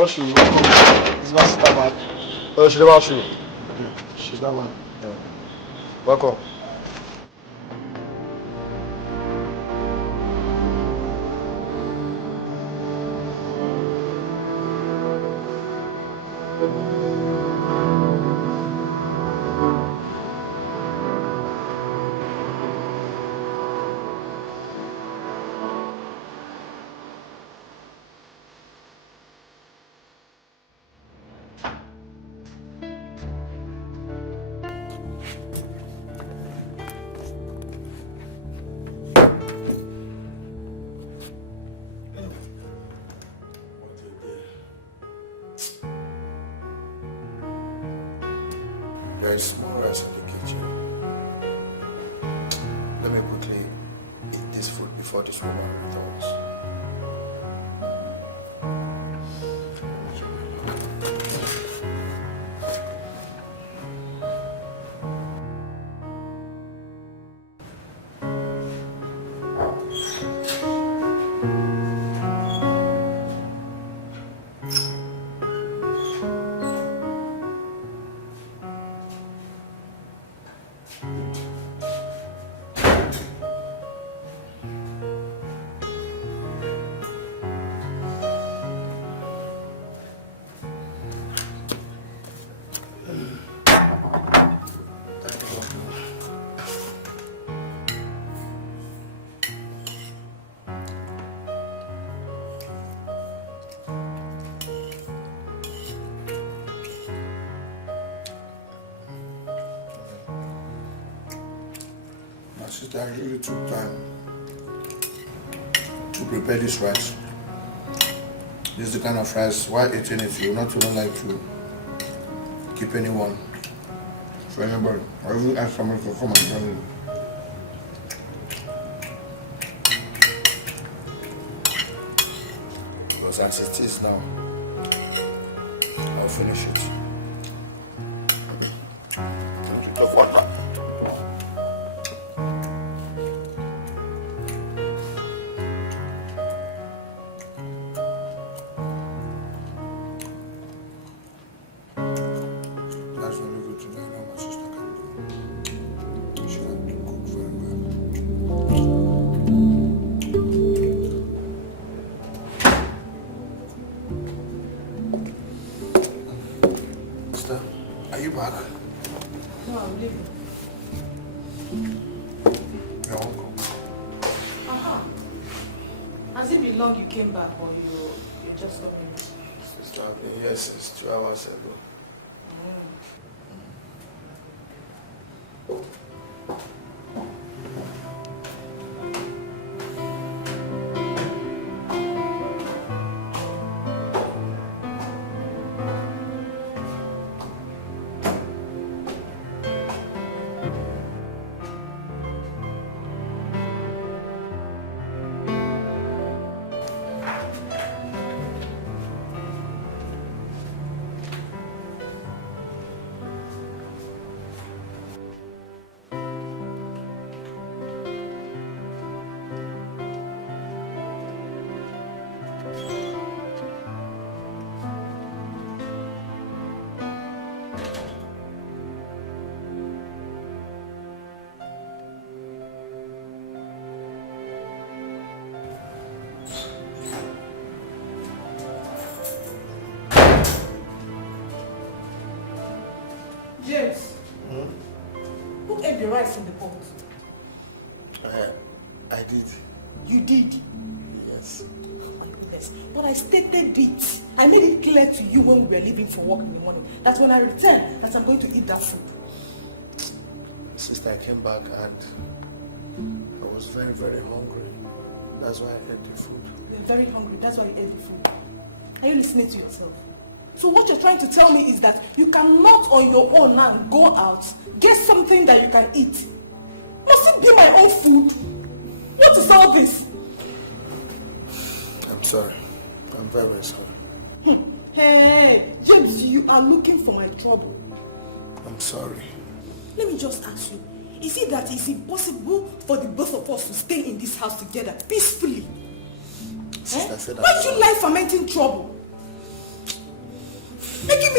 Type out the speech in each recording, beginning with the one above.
wash you. Oh, she never wash you. She's that one. Yeah. Welcome. There is small rice in the kitchen. Let me quickly eat this food before this woman returns. I really took time to prepare this rice. This is the kind of rice, while eating it, you will not even like to keep anyone for anybody. I will ask someone to come and join me. Because as it is now, I'll finish it. And you take water. You came back or you're just coming? Sister, I've been here since 2 hours ago. The rice in the pot? I did. You did? Yes. Oh my goodness. But I stated it. I made it clear to you when we were leaving for work in the morning that when I return, that I'm going to eat that food. Sister, I came back and I was very, very hungry. That's why I ate the food. You're very hungry. That's why you ate the food. Are you listening to yourself? So what you're trying to tell me is that you cannot on your own now go out, get something that you can eat. Must it be my own food? What is all this? I'm sorry. I'm very, very sorry. Hey, James, you are looking for my trouble. I'm sorry. Let me just ask you, is it that it's impossible for the both of us to stay in this house together peacefully? Why do you like fermenting trouble?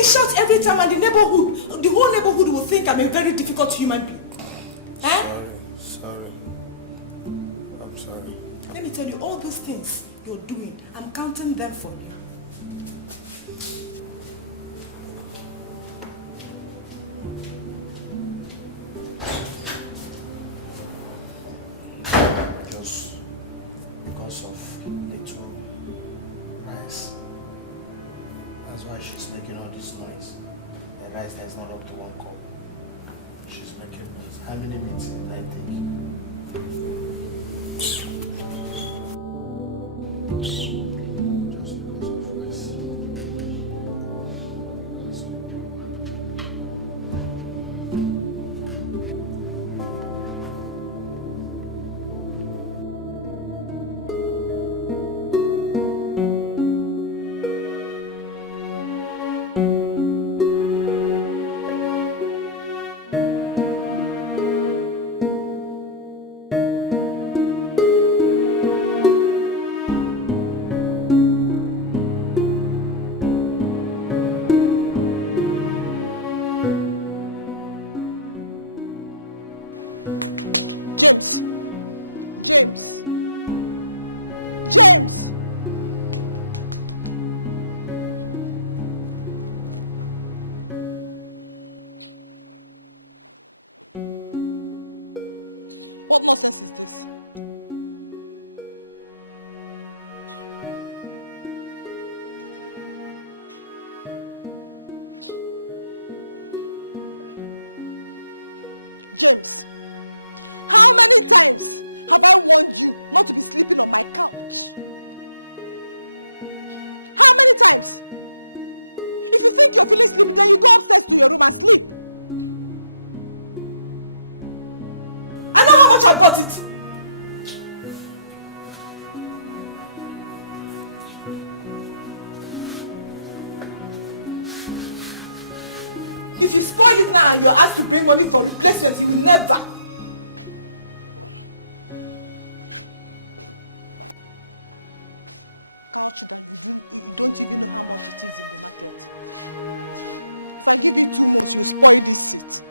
me shout every time and the whole neighborhood will think I'm a very difficult human being. Huh? Sorry. I'm sorry. Let me tell you, all those things you're doing, I'm counting them for you. Just because of little rice. That's why she's making all this noise. The rice that is not up to 1 cup. She's making noise. How many minutes did I take? Just because of rice. James! James! James! What nonsense is this? James, how many times have I warned you not to be sleeping on my couch? How many times? If you think you're feeling sleepy, then you go upstairs to your room and sleep. I know how much I bought it. If you spoil it now and you're asked to bring money for replacement, you will never. Couch that you don't even know how much it is in the market. If I give you 2 months, you spoil this seat.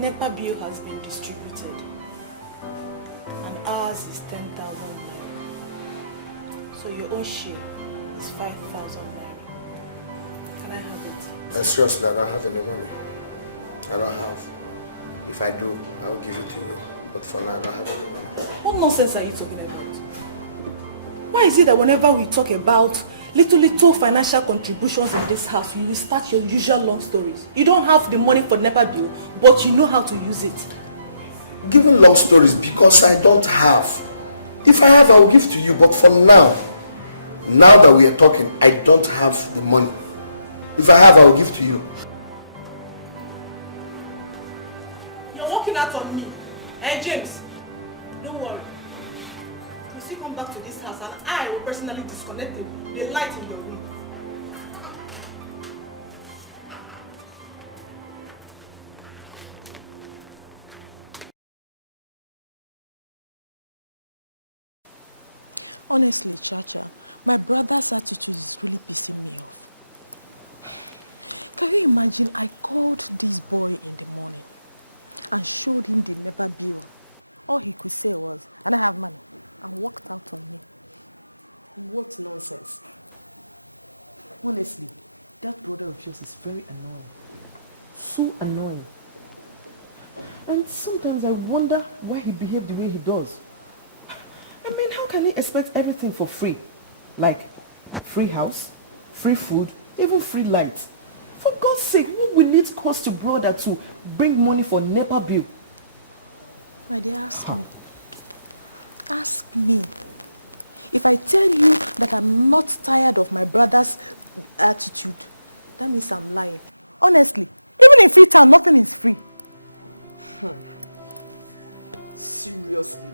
NEPA bill has been distributed and ours is 10,000 naira. So your own share is 5,000 naira. Can I have it? Seriously, I don't have any money. I don't have. If I do, I will give it to you. But for now, I don't have any money. What nonsense are you talking about? Why is it that whenever we talk about little financial contributions in this house, you will start your usual long stories? You don't have the money for NEPA bill, but you know how to use it. Giving long stories because I don't have. If I have, I will give to you. But for now that we are talking, I don't have the money. If I have, I will give to you. You're walking out on me. Hey, James, don't worry. You see, come back to this house and I will personally disconnect the light in your room. Honestly, Chacha, my brother's attitude is really pissing me off. Can you imagine, I called this boy in the morning and showed him the NEPA bill. All he could say was, I don't have money, and walked out on me. What nonsense. Honestly, that brother of yours is very annoying. So annoying. And sometimes I wonder why he behaves the way he does. I mean, how can he expect everything for free? Like free house, free food, even free lights. For God's sake, what will it cost a brother to bring money for NEPA bill. My dear, ask me. Ask me. If I tell you that I'm not tired of my brother's attitude, that means I'm lying. Honestly, even in Freetown, nothing is free. Seriously,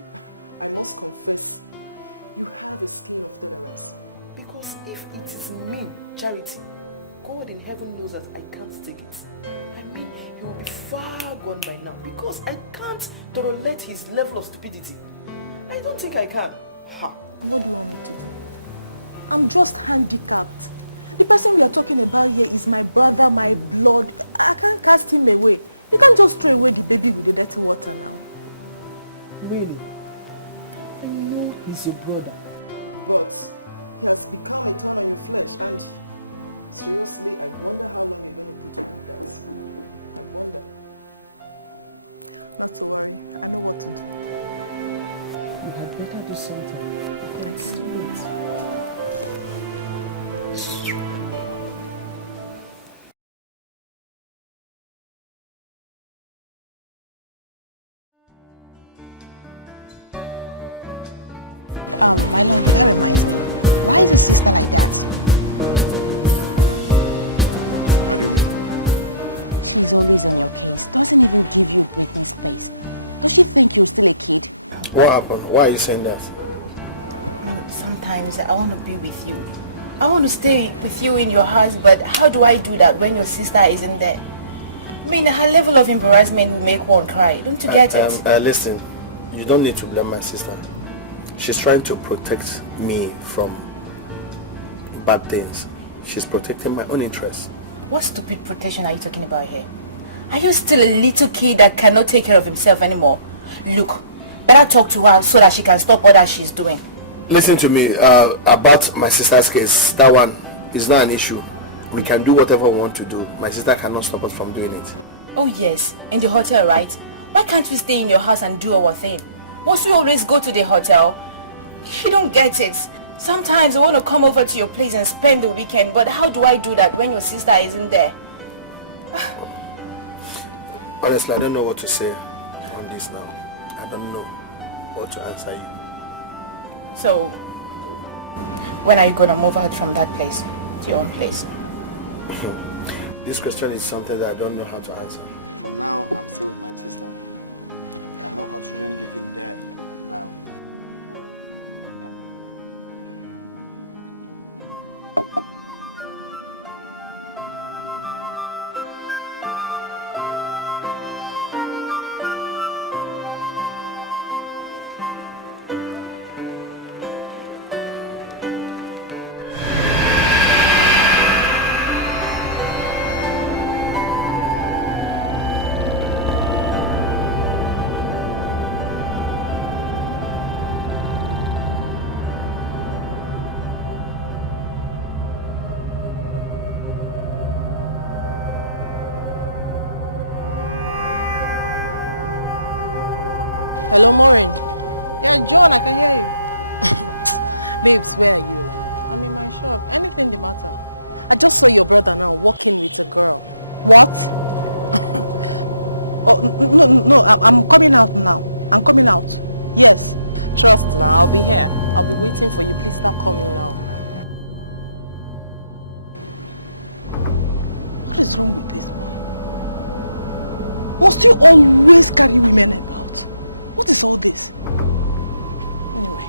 I must confess, you have a skin of tolerance. Because if it is me, Charity, God in heaven knows that I can't take it. I mean, he will be far gone by now because I can't tolerate his level of stupidity. I don't think I can. Ha. What do you want me to do? I'm just handicapped. The person we are talking about here is my brother, my blood. I can't cast him away. You can't just throw away the baby with the dirty water now. Really? I know he's your brother, but he has become a thorn on your flesh, and seriously, I wonder how long you're going to put up with that. I wonder. Not to worry. I know what to do. You had better do something. I can do it. My lord, that reminds me. Why is your sister like that? How do you mean? She's always on your case. Doesn't even give you breathing space. Does she think you're still a kid? What happened? Why are you saying that? Sometimes I want to be with you. I want to stay with you in your house, but how do I do that when your sister isn't there? I mean, her level of embarrassment will make one cry. Don't you get it? Listen, you don't need to blame my sister. She's trying to protect me from bad things. She's protecting my own interests. What stupid protection are you talking about here? Are you still a little kid that cannot take care of himself anymore? Look, better talk to her so that she can stop all that she's doing. Listen to me, about my sister's case, that one is not an issue. We can do whatever we want to do. My sister cannot stop us from doing it. Oh yes, in the hotel, right? Why can't we stay in your house and do our thing? Must we always go to the hotel? You don't get it. Sometimes I want to come over to your place and spend the weekend, but how do I do that when your sister isn't there? Honestly, I don't know what to say on this now. I don't know what to answer you. So, when are you going to move out from that place to your own place? This question is something that I don't know how to answer. For now, I'm still with my sister. I'm not considering living there now. Hello, Maureen. Yeah, John, I can hear you. Babes, where are you? I'm in my shop. Anything the matter? I just saw your brother now walking with a girl. What? Oh, no, I'm coming out now. I'm coming out. Yes. Trust now, I'll be here. I'll be waiting for you. Please start coming now. What is wrong with this boy? Must you always carry women about? What is all this? Anyway.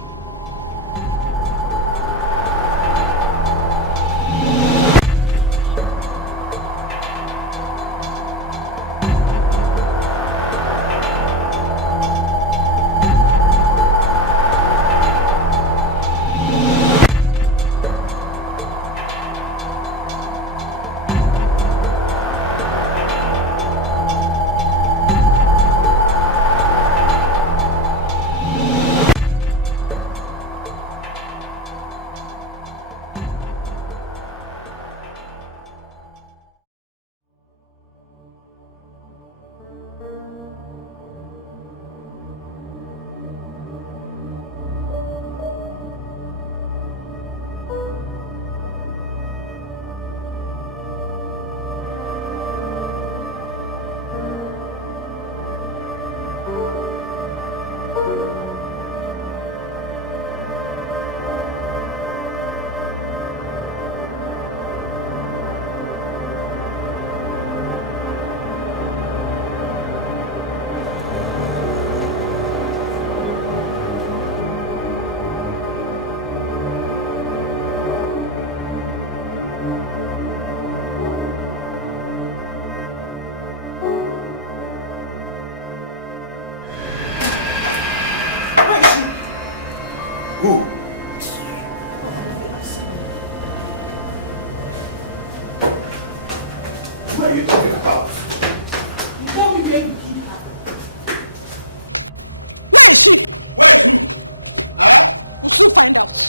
find out.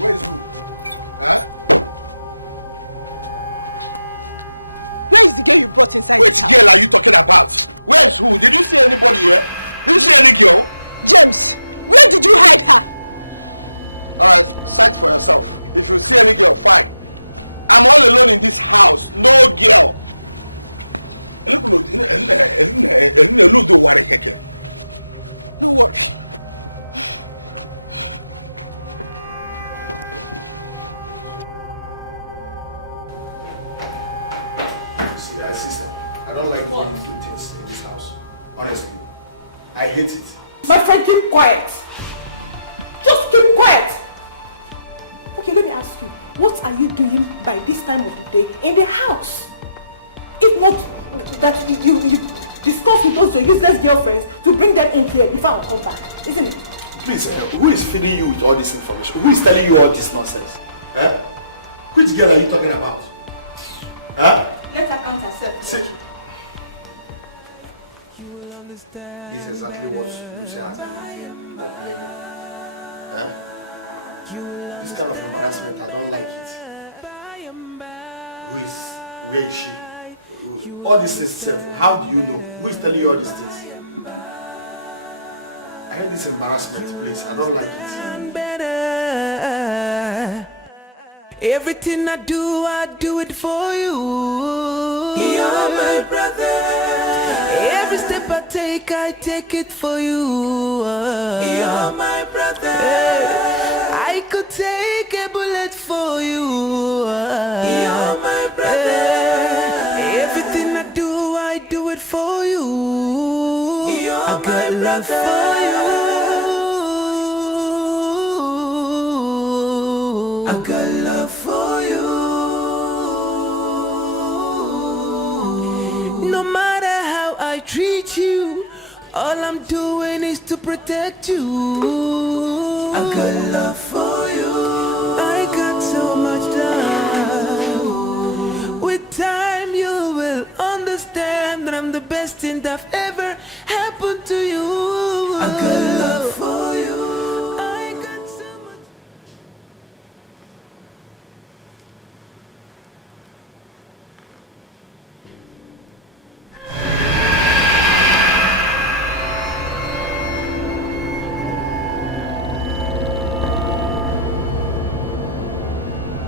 Where is who? Huh? Where is the girl you brought inside Which girl are you talking about? Where is who? Did you see anybody here? Did you see any girl? James, where did you hide her? Alright, search for yourself. If you see any girl, fine. I'm all alone in this house. No girl. No worry. See, sister, I don't like the way you do things in this house. Honestly, I hate it. My friend, keep quiet. Just keep quiet. Okay, let me ask you. What are you doing by this time of the day in the house? If not that you discuss with those your useless girlfriends to bring them in here before I come back, isn't it? Please, who is feeding you with all this information? Who is telling you all this nonsense? Huh? Which girl are you talking about? Huh? Let her count herself. See, this is exactly what Lucia has been complaining. Huh? This kind of embarrassment, I don't like it. Where is she? All these things, how do you know? Who is telling you all these things? I hate this embarrassment, please. I don't like it. Everything I do it for you. You're my brother. Every step I take it for you. You're my brother. I could take a bullet for you. You're my brother. Everything I do it for you. You're my brother. For you. I got love for you. No matter how I treat you, all I'm doing is to protect you. I got love for you. I got so much love. With time you will understand that I'm the best thing that ever happened to you. I got love for you. I got so much.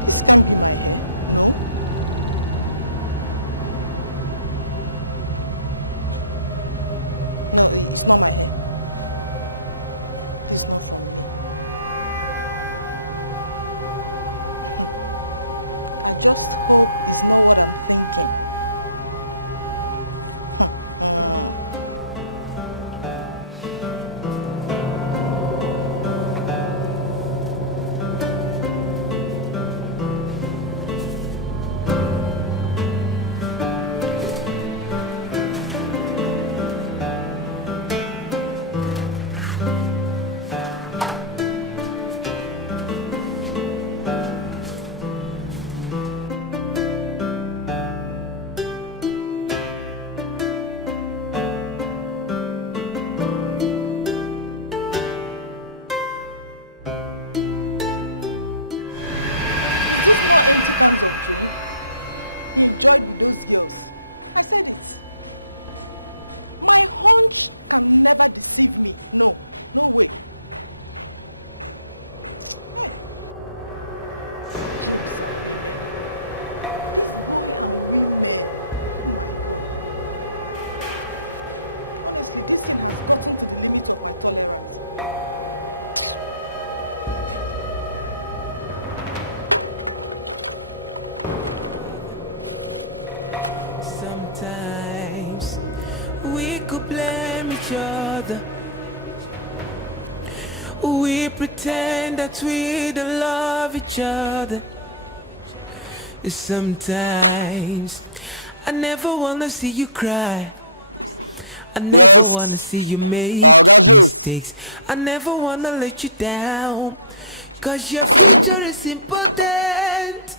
This can't be my hair. No. No, it's not my hair. This is not from me. I just hope it's not what I'm thinking. Empty cans of drink. He enjoyed with those girls. I said it. My hunch can never deceive me. No, no way. Hey. James and women. This boy and women. Oh my God. Honestly, this thing has gotten to the limit of my tolerance. We pretend that we don't love each other. Sometimes I never wanna see you cry. I never wanna see you make mistakes. I never wanna let you down, 'cause your future is important.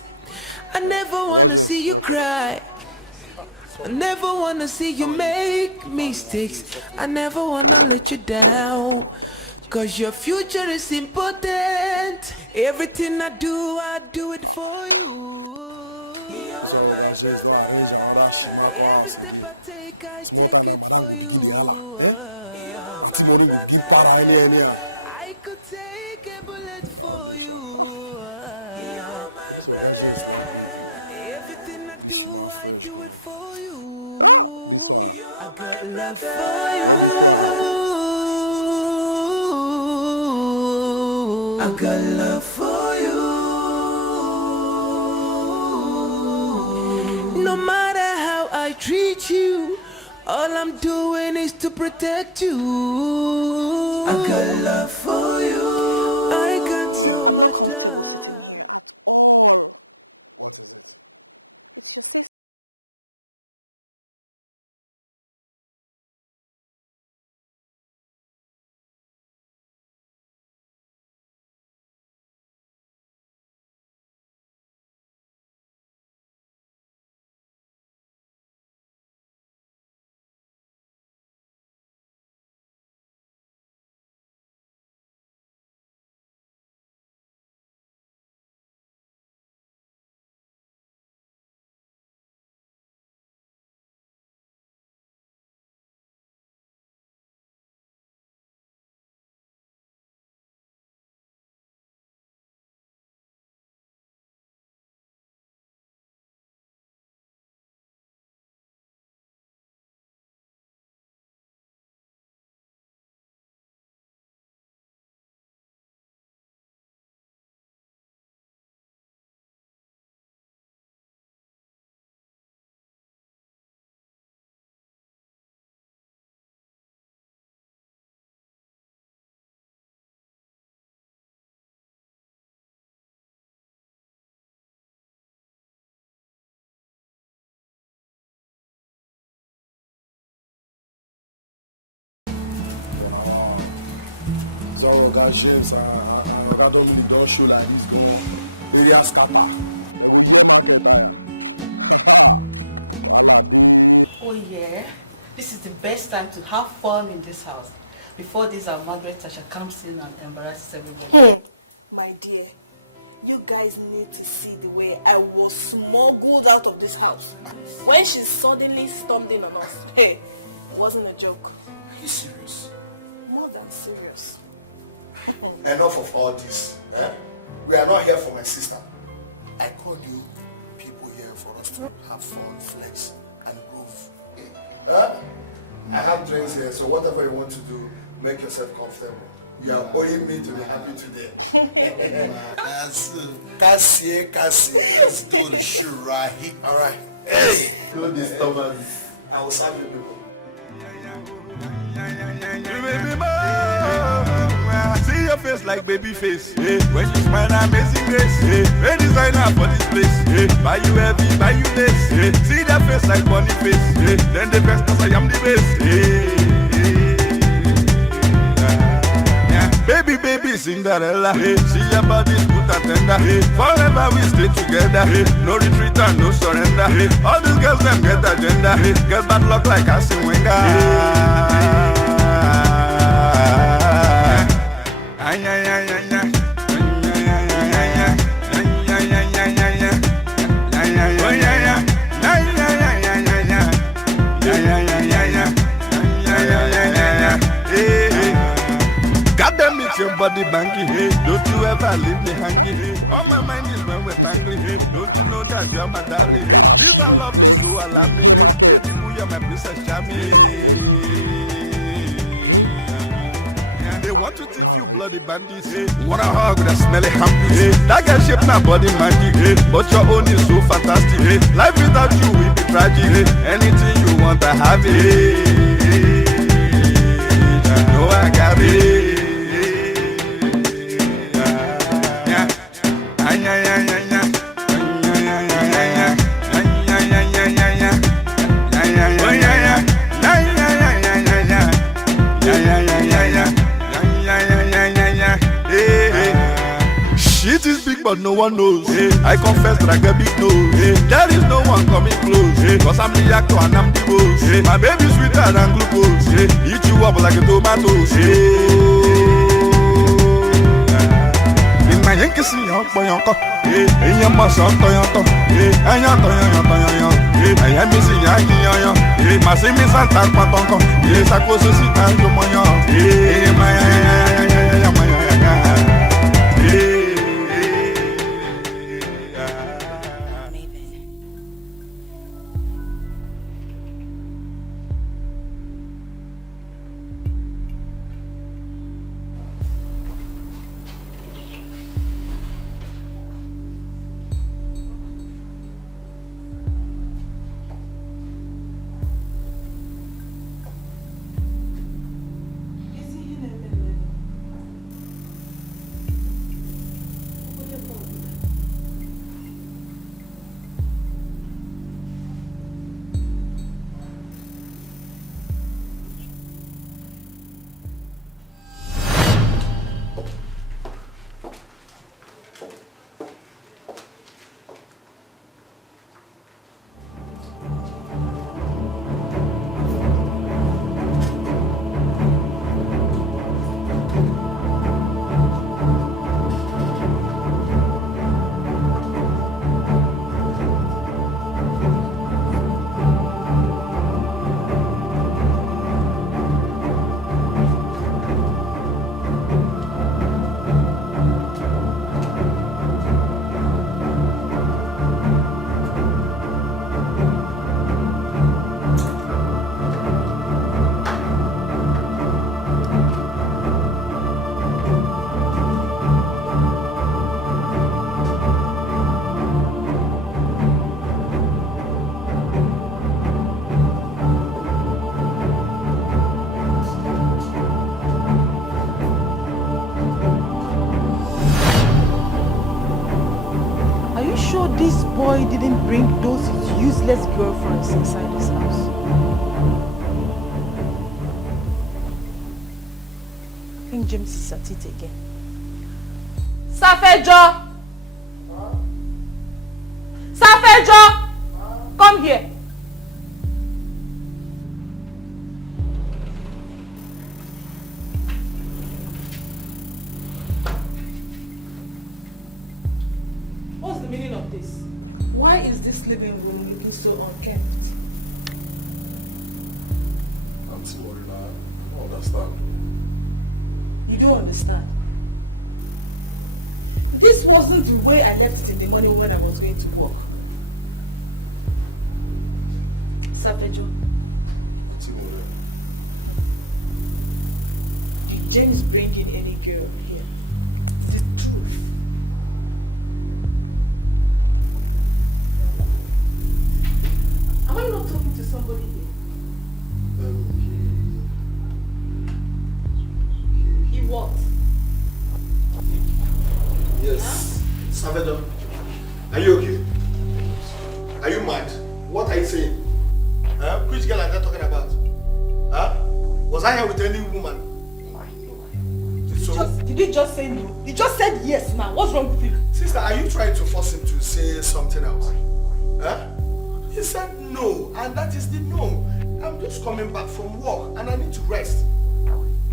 I never wanna see you cry. I never wanna see you make mistakes. I never wanna let you down, 'Cause your future is important. Everything I do it for you. This one of James don't arrange another shima come house again. Small time now, madam go begin the holla. Auntie Maureen go begin para any. Foundation. This one of James like baby. This shima fresh girl. This one. Oh, this one. I got love for you. No matter how I treat you, all I'm doing is to protect you. I got love for you. I'm not comfortable sitting here at all. What is it? It's your sister. But now, so Oga James and Oga Dominic don't show like this gone area scatter. They go hear market tire. Haha. Wala dey. Oh yeah, this is the best time to have fun in this house. Before this, our Margaret Tasha comes in and embarrasses everybody. My dear, you guys need to see the way I was smuggled out of this house. When she suddenly stormed in on us. Hey, it wasn't a joke. Are you serious? More than serious. Enough of all this. We are not here for my sister. I called you people here for us to have fun, flex, and groove. I have drinks here, so whatever you want to do, make yourself comfortable. You are owing me to be happy today. Cassie, let's do the shit right here. All right. Hey, do this, Thomas. I will serve you people. See your face like baby face. When you smile, amazing grace. Hey, designer for this place. Buy you heavy, buy you lace. See that face like money face. Then the best as I am the best. Baby, Cinderella. See your body's good and tender. Forever we stay together. No retreat and no surrender. All these girls them get agenda. Get bad luck like Arsene Wenger. Body banky, don't you ever leave me hanging. One day, me say I go become Oga like this. I go garage the flex, the year market. Was he good? Hey? No, it's wanna hug with a smelly happy. That girl shape my body magic, but your own is so fantastic. Life without you will be tragic. Anything you want, I have it. No, I got it. But no one knows. I confess that I get big nose. There is no one coming close. Cause I'm the actor and I'm the boss. My baby's sweeter than glucose. Eat you up like a tomato. sọ tọyọntọ. Ẹyàn tọyọyọntọyọyọ. Ẹyẹ mi sì yá yíyanyan. Màsí mi sàtà pàtọ́kọ̀. Ṣàkóso síta ló mọyán. This boy didn't bring those useless girlfriends inside his house. I think James is at it again. Safejo! Safejo! Come here. What's the meaning of this? Why is this living room looking so unkempt? I'm too worried. I don't understand. You don't understand? This wasn't the way I left it in the morning when I was going to work. Safejo. I'm too worried. Did James bring in any girl here? The truth. Am I not talking to somebody here? He what? Yes. Huh? Safejo, are you okay? Are you mad? What are you saying? Huh? Which girl are they talking about? Huh? Was I here with any woman? Did you just say no? You just said yes now. What's wrong with you? Sister, are you trying to force him to say something else? Huh? He said no, and that is the no. I'm just coming back from work and I need to rest.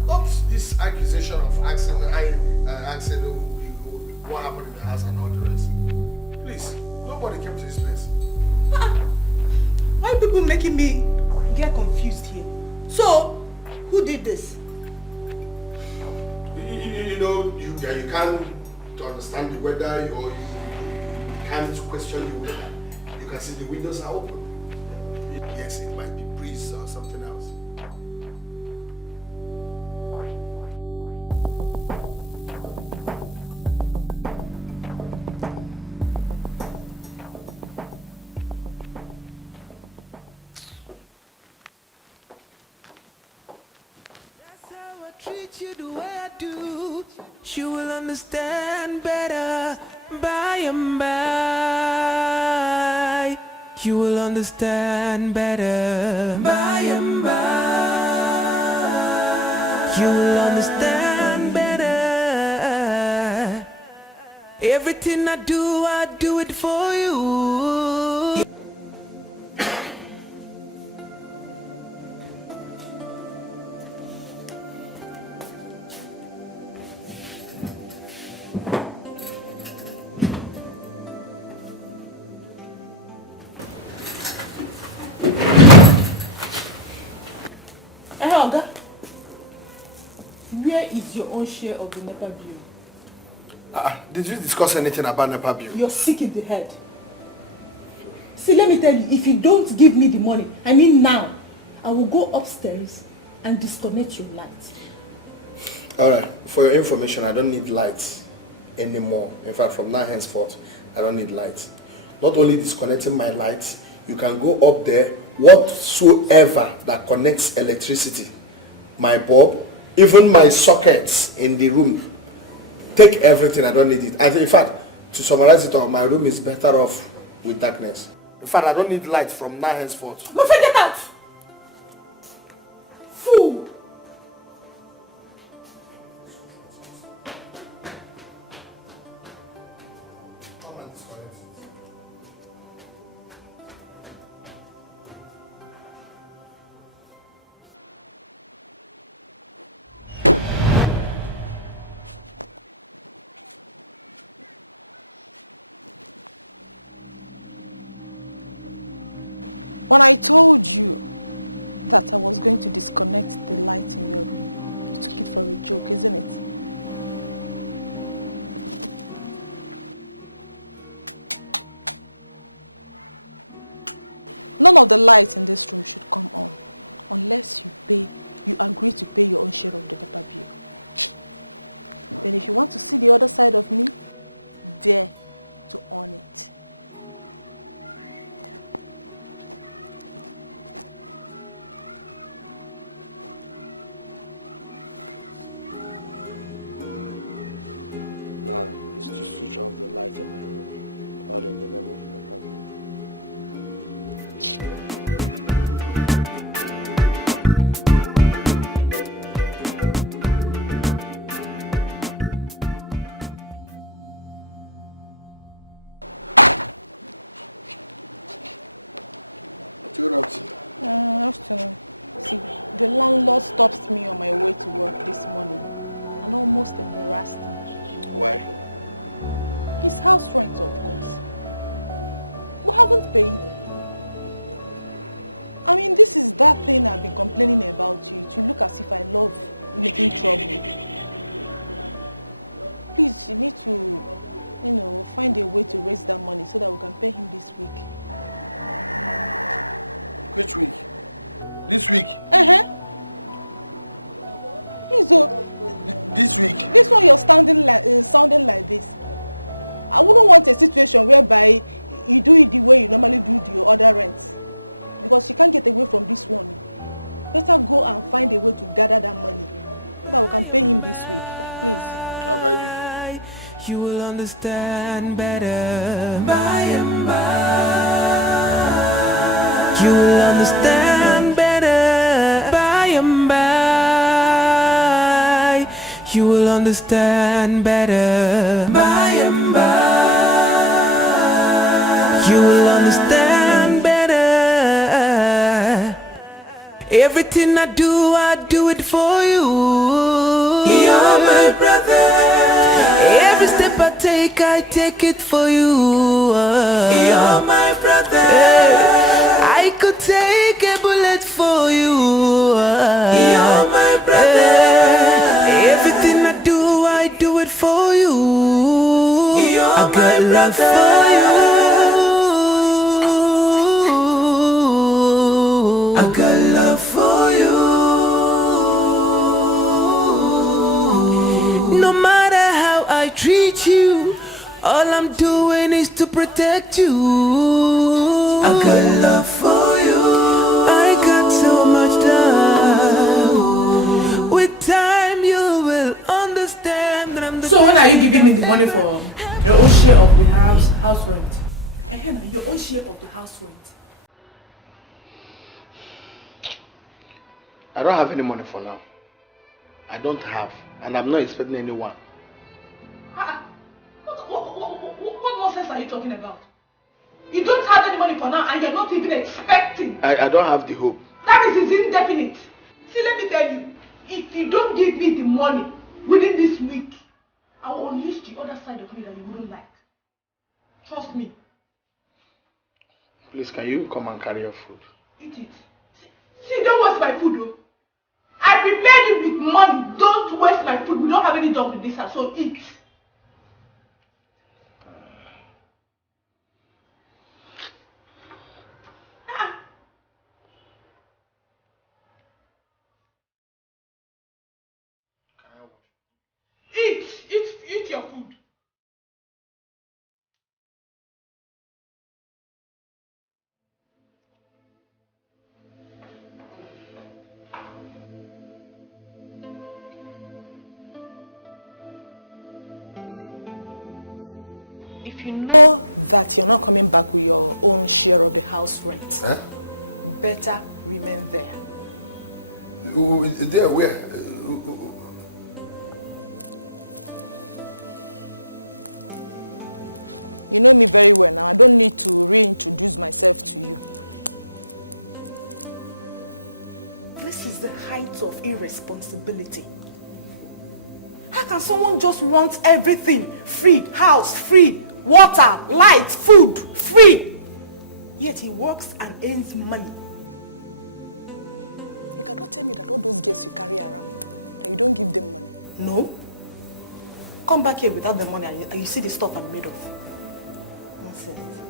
Not this accusation of asking what happened in the house and all the rest. Please, nobody came to this place. Why are people making me get confused here? So, who did this? You know, you can't understand the weather, or you can't question the weather. You can see the windows are open. Yes, it might be breeze or something else. Treat you the way I do, you will understand better by and by. You will understand better by and by. You will understand better. Everything I do it for you. is your own share of the NEPA bill? Did you discuss anything about NEPA bill? You're sick in the head. See, let me tell you, if you don't give me the money, I mean now, I will go upstairs and disconnect your lights. Alright, for your information, I don't need lights anymore. In fact, from now henceforth, I don't need lights. Not only disconnecting my lights, you can go up there, whatsoever that connects electricity, my bulb, even my sockets in the room, take everything, I don't need it. In fact, to summarize it all, my room is better off with darkness. In fact, I don't need lights from now henceforth. No, get out! Fool! When I told you that I was going to disconnect the light in your room, you took it for a joke, isn't it? None of the lights in this room should come on unless you agree to pay your own share of the NEPA bill. Then if you want to see the other side of me, dare to on it. No, it's to switch off the light in my room, all in the name of my family. Afternoon. See, the landlord stops me on my way to work this morning and almost embarrassed me. Why? His house rent, of course. We haven't paid. I mean, this is that thing I've been complaining about you. You look as if I love making trouble. Please, you need to, find a way to raise that money so that we can pay him this week. Which week? This week? Please, this week? This one you're sounding like this. I wouldn't want a situation whereby you do it the way you normally do the other rents. Because you can't get away from this one. Better go and find a way to gather that money so that we can pay him this week. Please. I've heard you. You will understand better by and by. You will understand better by and by. You will understand better by and by. You will understand better. Everything I do it for you. You're my brother. Every step I take it for you. You're my brother. I could take a bullet for you. You're my brother. Everything I do it for you. I got love for you. I got love for you. No matter how I treat you, all I'm doing is to protect you. I got love for you. I got so much love. With time you will understand that I'm the... So when are you giving me the money for your own share of the house rent? Your own share of the house rent. I don't have any money for now. I don't have, and I'm not expecting anyone. What nonsense are you talking about? You don't have any money for now and you're not even expecting. I don't have the hope. That means it's indefinite. See, let me tell you, if you don't give me the money within this week, I will unleash the other side of me that you wouldn't like. Trust me. Please, can you come and carry your food? Eat it. See, don't waste my food though. I prepared it with money. Don't waste my food. We don't have any dog in this house, so eat. Eat your food. If you know that you're not coming back with your own share of the house rent, better remain there. There where? You know me very well now. I don't need to reintroduce myself to you. This is the height of irresponsibility. How can someone just want everything? Free house, free water, light, food, free. Yet he works and earns money. You cannot tell me that all those girls you carry around, that you don't give them money. No. Come back here without the money and you see the stuff I'm made of. Nonsense.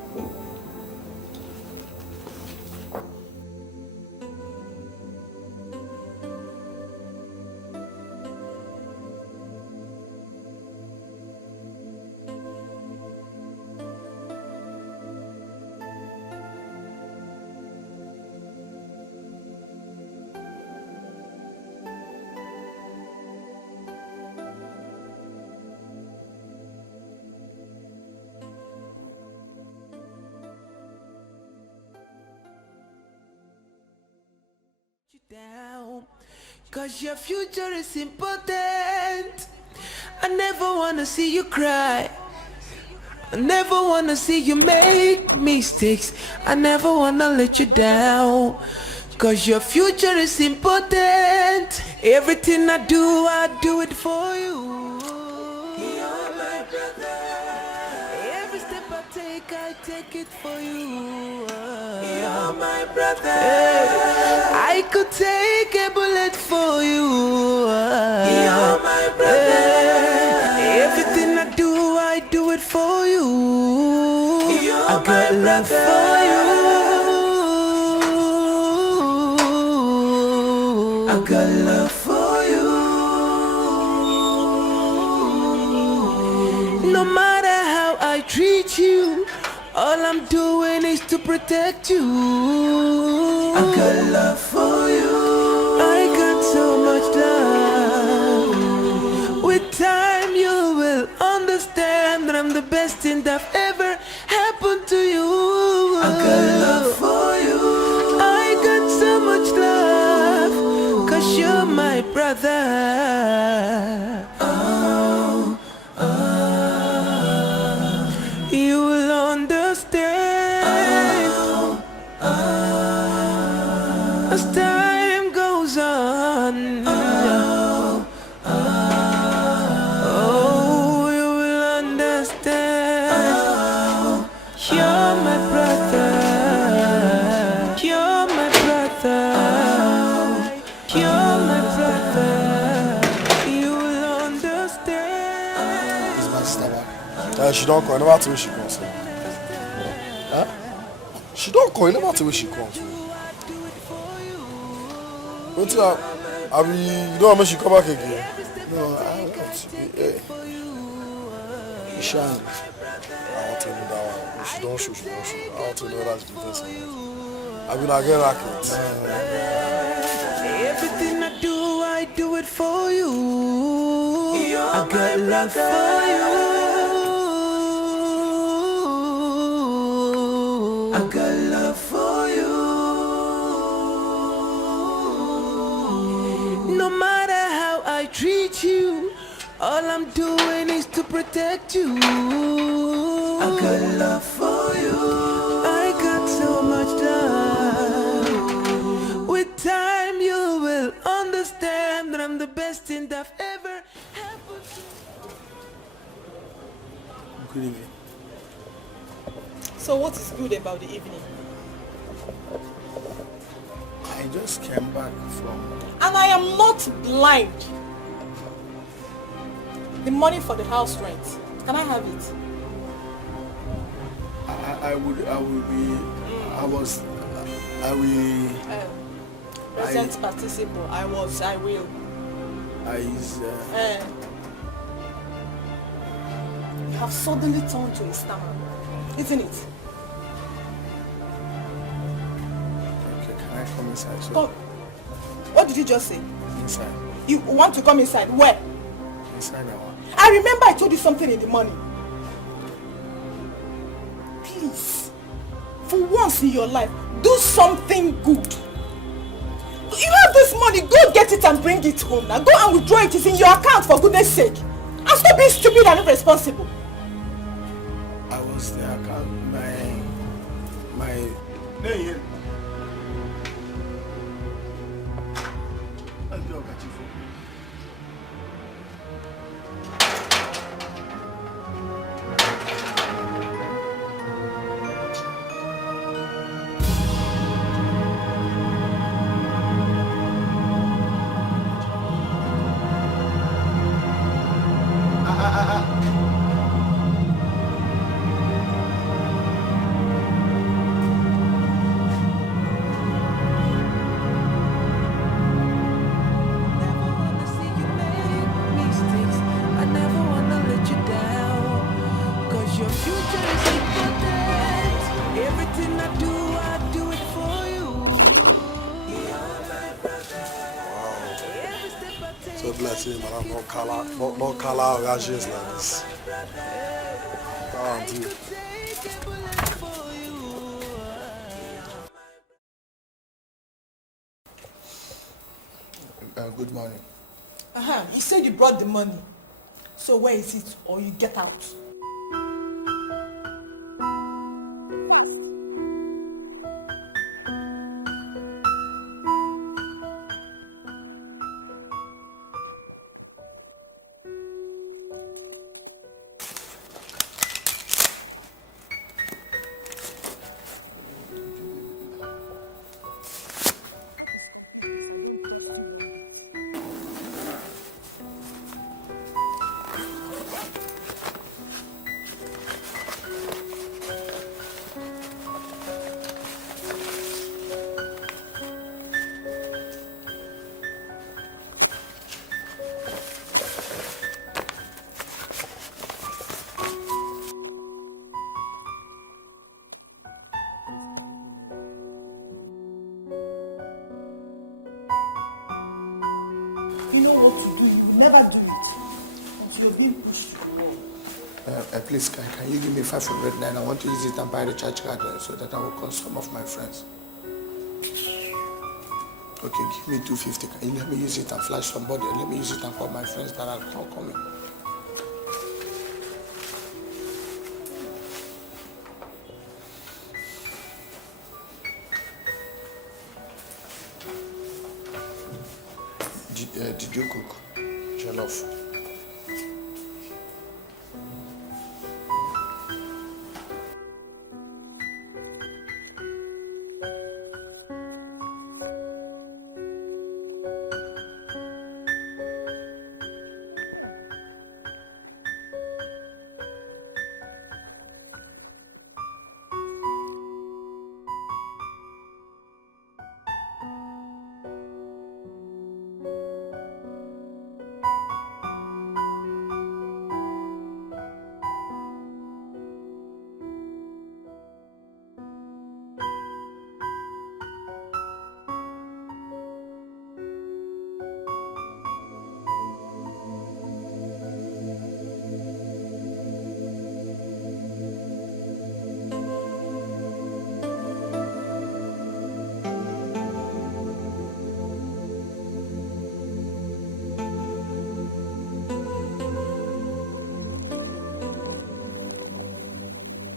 Down, 'cause your future is important. I never wanna see you cry. I never wanna see you make mistakes. I never wanna let you down, 'cause your future is important. Everything I do it for you. You're my brother. Every step I take it for you. You're my brother. I could take a bullet for you. You're my brother. Everything I do it for you. You're my brother. I got love for you. No matter how I treat you, all I'm doing is to protect you. I got love for you. I got so much love. With time you will understand that I'm the best thing that ever happened to you. I got love for you. I got so much love, 'cause you're my brother. You will understand as time goes on. Oh, you will understand. You're my brother. You're my brother. You're my brother. You will understand. Is my sister back? She don't call. Never tell me she comes. Huh? She don't call. Never tell me she comes. What you have? You don't want me she come back again? No, I want. You shall. I want to do that one. She don't shoot. I want to do that business. I've been again like it. Everything I do it for you. I got love for you. I got love for you. No matter how I treat you, all I'm doing is to protect you. I got love for you. I got so much love. With time you will understand that I'm the best thing that ever happened to you. Good evening. So what is good about the evening? I just came back from... And I am not blind. The money for the house rent. Can I have it? I will be... Present participle. I will. You have suddenly turned to a stammerer, isn't it? Okay, can I come inside? So, Come. What did you just say? inside. You want to come inside? Where? Inside our... I remember I told you something in the morning. Please, for once in your life, do something good. You have this money, go get it and bring it home now. Go and withdraw it, it's in your account for goodness sake. And stop being stupid and irresponsible. I was the account, my... No color reactions like this. Oh, dude. Good morning. You said you brought the money. So where is it? Or you get out? Fast. Is complete, please. I don't trust you one bit. You know what to do, you will never do it until you're being pushed to the wall. Please, can you give me 500 naira? I want to use it and buy the church card so that I will call some of my friends. Okay, give me 250. Can you let me use it and flash somebody? Let me use it and call my friends that are not coming. Did you cook jollof?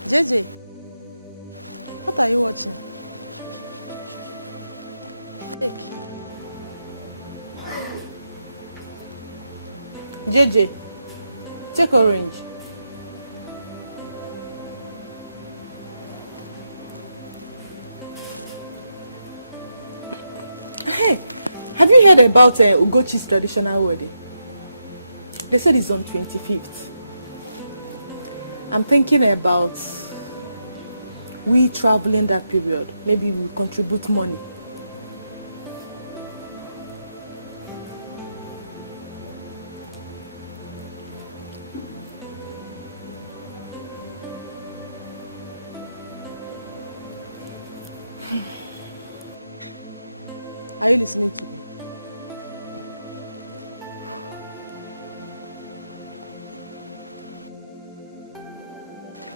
JJ, what are you watching? Take. JJ, take orange. Have you heard about Ugochi's traditional wedding? They said it's on 25th. I'm thinking about we traveling that period. Maybe we contribute money. Are you listening to me?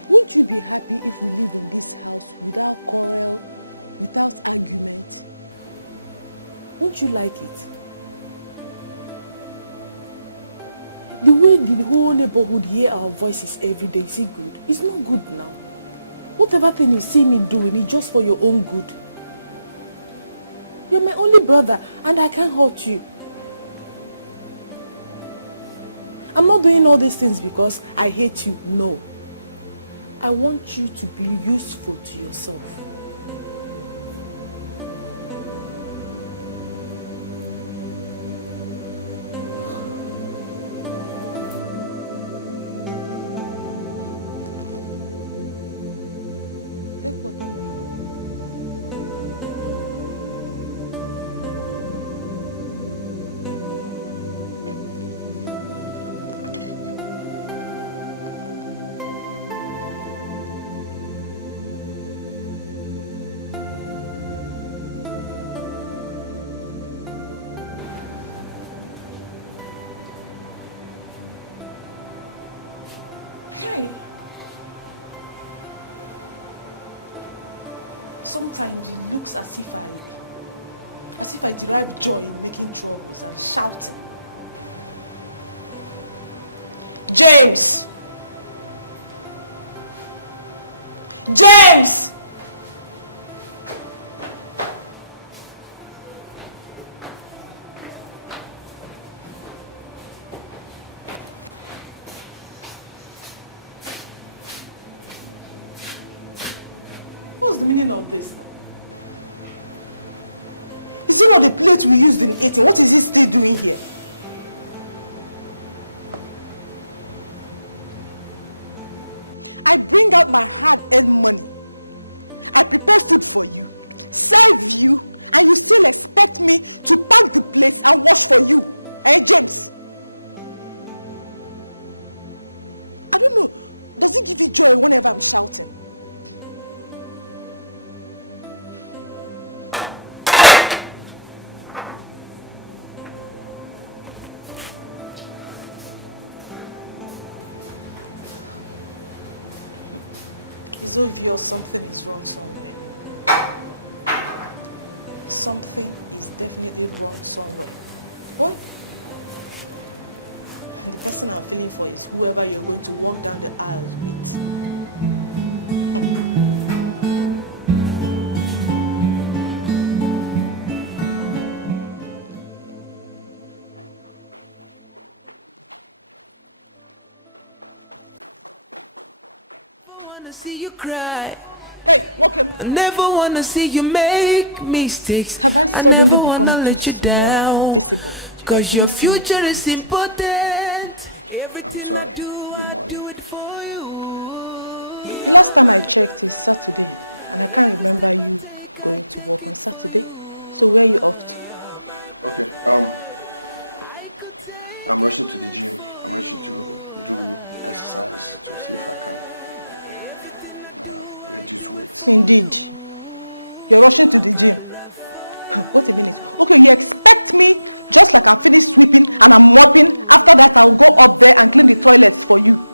Won't you be happy if we live in this house without quarrel, without argument? Won't you like it? The way the whole neighborhood hear our voices every day, is it good? It's not good now. Whatever thing you see me doing is just for your own good. You're my only brother and I can't hurt you. I'm not doing all these things because I hate you, no. I want you to be useful to yourself. Take watermelon. Sometimes it looks as if I derive joy in making troubles and shouting. James! James! What's the meaning of this? Is it not the plate we used in eating? What is he still doing here? I bring out my hard-earned money. I prepare food for you, serve you, and you still expect me to pack the plates and wash for you. Eh, James? I don't know. Does it give you joy whenever I'm shouting? It's obvious something is wrong somewhere. Something is definitely wrong somewhere. What? And the person I'm feeling for is whoever you're going to walk down the aisles with. See you cry. Hey, welcome. I never wanna see you make mistakes. Have I I suddenly never become wanna too let you small down. and visible? Cause your future is important. I'm sorry. Good morning. The last time I checked is Saturday, and I can't remember you going to work on Saturday. So where are you off to? Okay, I'm rushing to the gym. I'm rushing to do exercise to see if I can reduce weight. Indeed. You're rushing to the gym. Wait a minute. Okay, you expect me, just like I'm finished sweeping and I'm mopping, after that I'll go up there and clean the toilets for you.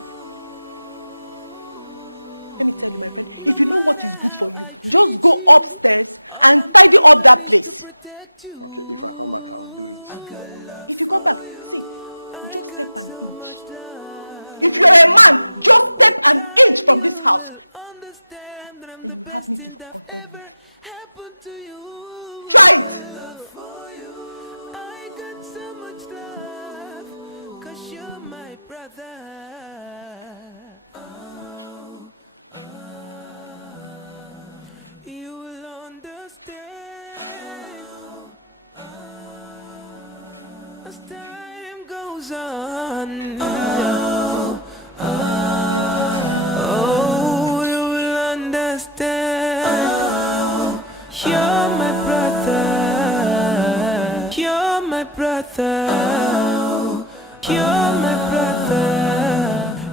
Let me tell you, my friend, if you know what is good for you, just go upstairs and tidy up that place. Okay, if I come back, I'll do it. If you come back, see, just step an inch. If you're a man, just step an inch from this house. And you have me to contend with. Try it! goes on. Oh, you will understand. You're my brother. You're my brother. You're my brother.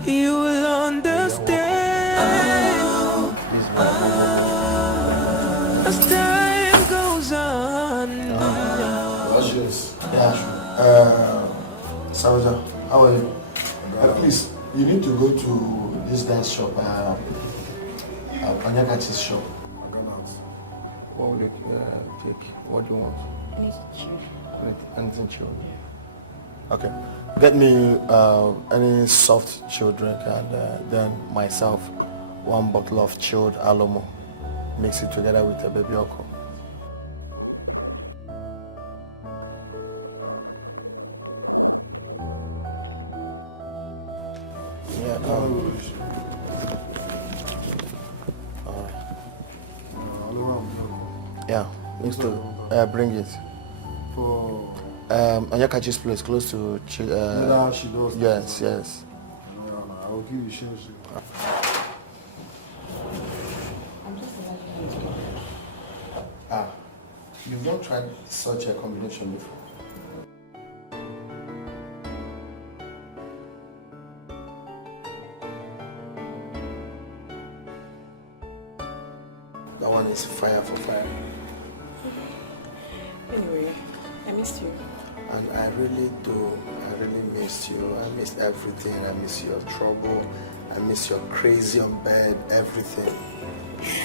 You will understand. Please, my As time goes on. Yeah. Saroja, how are you? Please, you need to go to this guy's shop, Onyekachi's shop. I got out. What will you take? What do you want? Anything chilled. Okay. Get me any soft chilled drink and then myself 1 bottle of chilled alomo. Mix it together with a baby okra. Yeah. Bring it. For Onyekachi's place close to later she does. Yes, yes. I will give you share. I'm just imagining. You've not tried such a combination before. That one is fire for fire. Anyway, I missed you. And I really do. I really missed you. I missed everything. I miss your trouble. I miss your crazy on bed, everything.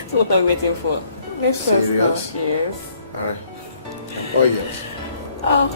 So what are we waiting for? Let's Serious? start. Yes. Alright. I'm all yours. Oh.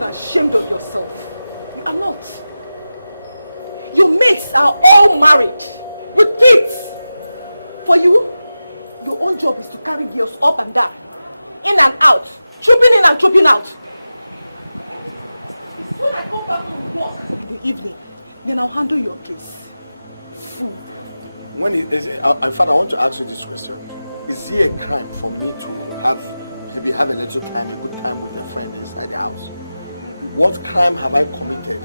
Ashamed of yourself. You are not. Your mates are all married with kids. For you, your own job is to carry girls up and down, in and out, trooping in and trooping out. When I come back from work in the evening, then I'll handle your case. Fool. In fact, I want to ask you this question. Is it a crime for me to maybe have a little time, a good time with a friend inside the house? What crime have I committed?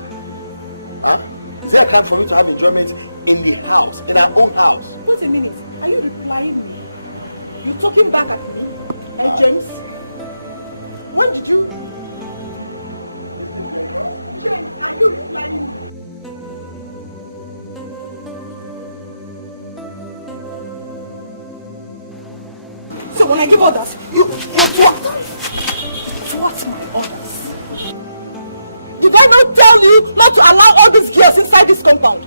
Huh? Is there a crime for me to have enjoyment in the house, in our own house? Wait a minute. Are you replying me? You talking back at me? Hey, James? When did you? James, are you replying me? So when I give orders, you thwart my orders. Did I not tell you not to allow all these girls inside this compound?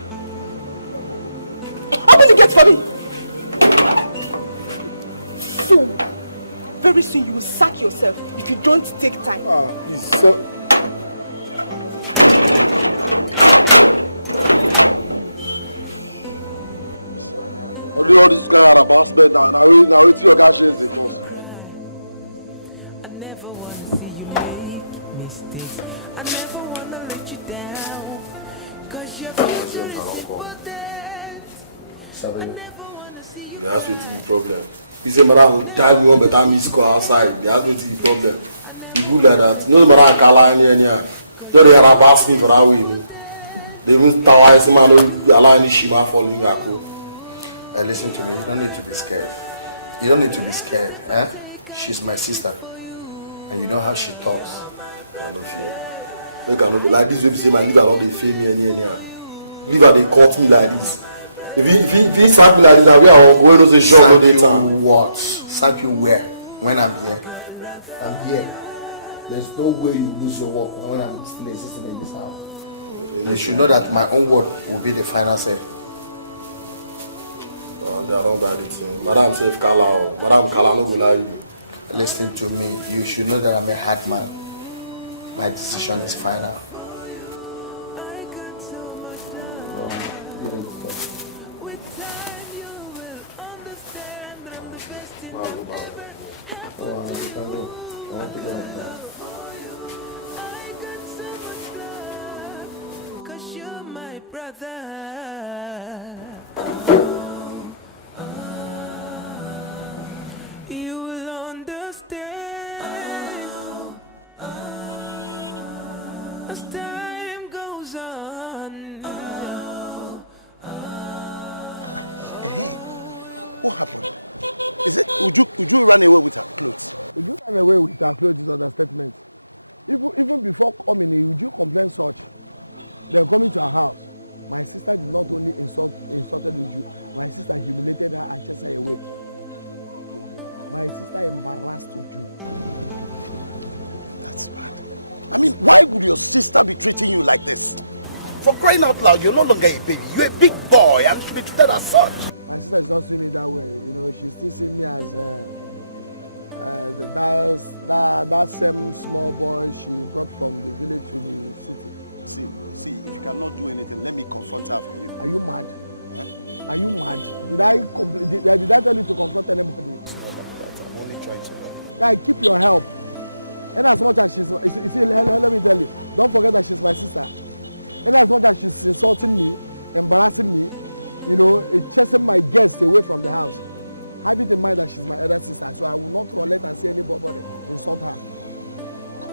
Open the gate for me. Fool. Very soon you will sack yourself if you don't take time. It's so... Only all this kind of embarrassment now it's your guys change the course. I never wanna see you make mistakes. I never wanna let you down. Cause your future is important. Seven. You ask me to be problem. You say, madam, time you want better me score outside. You ask me to be problem. You good like that. No matter how call any. Don't they embarrass me for that way. They even tell us, man, don't allow any shima following me. Listen to me, you don't need to be scared. You don't need to be scared. Eh? She's my sister. And you know how she talks. I don't fear. Make I know like this way say my liver don't dey fail me anyhow. Liver they cut me like this. If he sack me like this, we are going to the shop all the time. What? Sack you where? When I'm here? I'm here. There's no way you lose your work when I'm still existing in this house. You should know that my own word will be the final say. They are all bad it. Madam safe Kala. Madam Kala no go lie you. Listen to me. You should know that I'm a hard man. My decision is final. Cause you're my brother. You will understand as time goes on. Hey, what happened? Is it Uju ran away with her clothes? Uju ran away with her clothes is understatement. Even before coming, Uju complained such. Then coming to her house, my sister did not only insulted Uju, my sister humiliated her and chased her away. My sister embarrassed Uju. That's bad. I mean, why would your sister be treating you like this? For crying out loud, you're no longer a baby. You're a big boy and should be treated as such. My sister is not seeing me that way. You know, she's still seeing me as that same small boy she brought from the village to the city. See, if you cannot do anything, let me confront her for you. Are you mad? Huh? Are you mad? Did I tell you to confront anybody? I'm only trying to. Guy, keep your help. And as much as she's, see, let me tell you, don't forget that she's my sister. And as much as she's insulting me, embarrassing me, you know, chasing my guests away from the house, have it in mind that she's my elder sister, so I will not tolerate and see anybody insult her.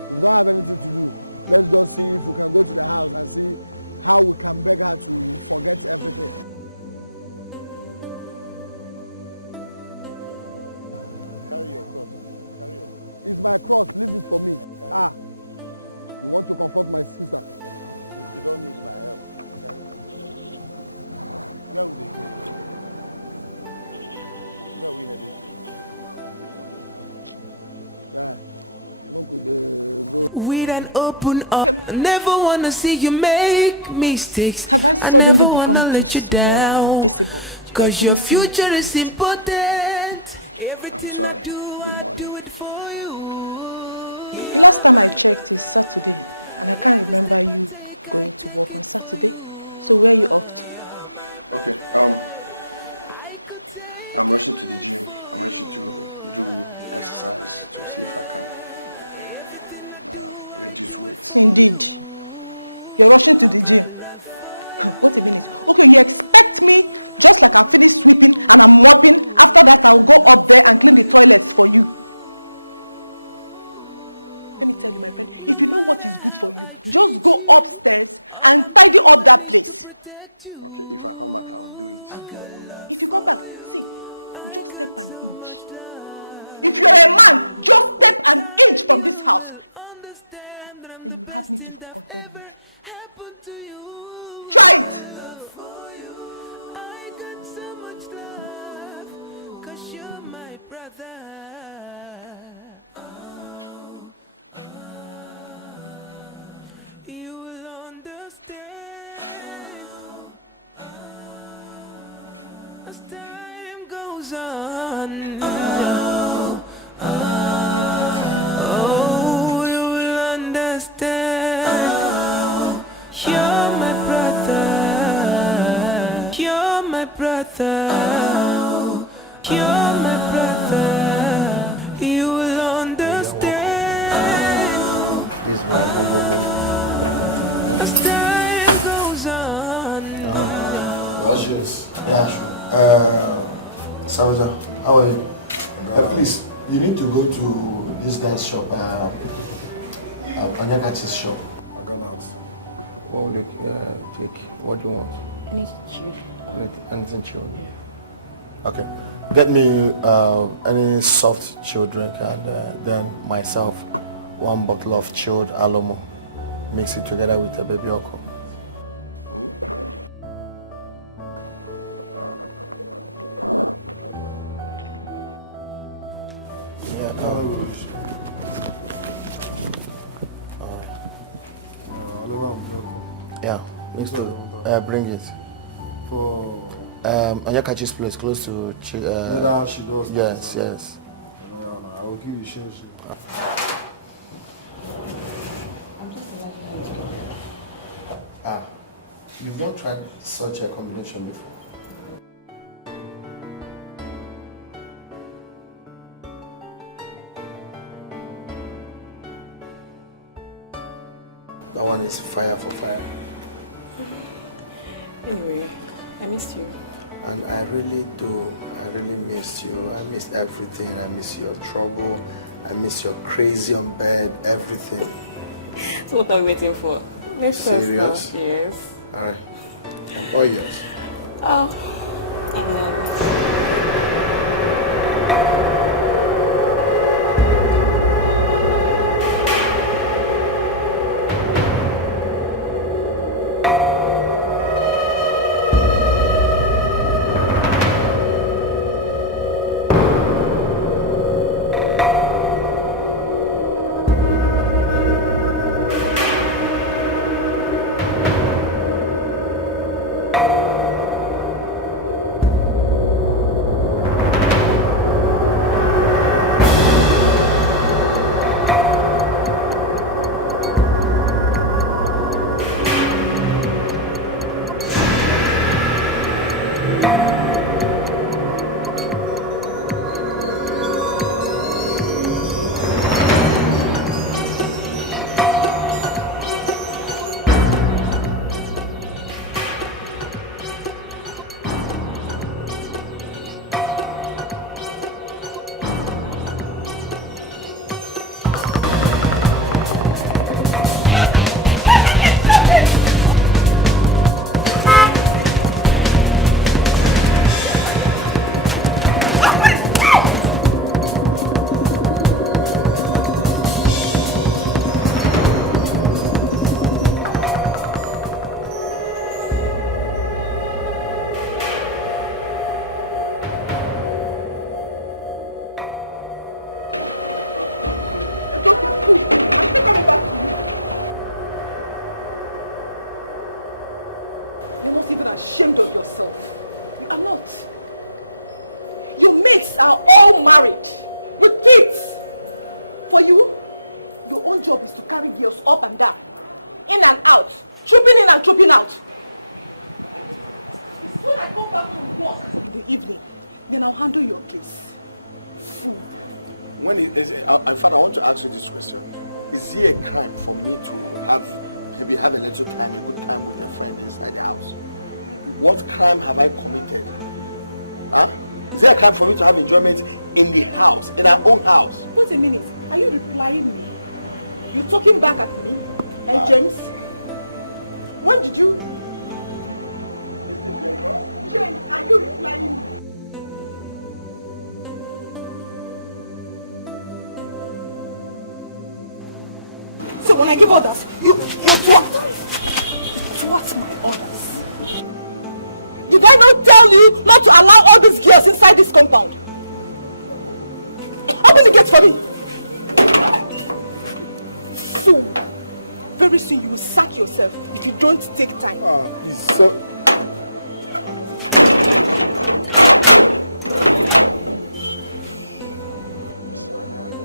If you don't have anything to do, let's just see if we can go to the house and see how we can beg her to forget everything. Carry your cross. Carry your cross. It's my cross, leave it for me. Ah, you want to confront my sister? You don't need my help. Where would they go? Where are we heading to? Yeah. No good, go. With an open up, I never wanna see you make mistakes. Have I I suddenly never become wanna too let you small and down. visible? Cause your future is important. I'm sorry. Good morning. The last time I checked is Saturday, and I can't remember you going to work on Saturday. So where are you off to? Okay, I'm rushing to the gym. I'm rushing to do exercise to see if I can reduce weight. Indeed. You're rushing to the gym. Wait a minute. Okay, you expect me, just like I finished sweeping and I'm mopping, after that I'll go up there and clean the toilets for you. Let me tell you, my friend, if you know what is good for you, just go upstairs and tidy up that place. Okay, if I come back, I'll do it. If you come back, see, just step an inch. If you're a man, just step an inch from this house. And you have me to contend with. Try it! You're my brother. Saroja, how are you? Please, you need to go to this guy's shop, Onyekachi's shop. I got out. Oh, look, Dike, what do you want? I need chilled. Anything chilled? Yeah. Okay. Get me any soft chilled drink and then myself 1 bottle of chilled alomo. Mix it together with a baby okra. Yeah. Bring it. For Onyekachi's place close to later she does yes, yes. I will give you share. I'm just imagining. You've not tried such a combination before. That one is fire for fire. Anyway, I missed you. And I really do. I really miss you. I miss everything. I miss your trouble. I miss your crazy on bed, everything. So what are we waiting for? Let's Serious? start. Yes. Alright. I'm all yours. Oh. Ashamed of yourself. You are not. Your mates are all married with kids. For you, your own job is to carry girls up and down, in and out, trooping in and trooping out. When I come back from work in the evening, then I'll handle your case. Fool. In fact, I want to ask you this question. Is it a crime for me to maybe have a little time, a good time with a friend inside the house? What crime have I committed? Huh? Is there a crime for me to have enjoyment in the house, in our own house? Wait a minute. Are you replying me? You talking back at me? Hey, James? When did you... James, are you replying me? So when I give orders, you thwart my orders. Did I not tell you not to allow all these girls inside this compound? Open the gate for me. Fool. Very soon you will sack yourself if you don't take time. It's so...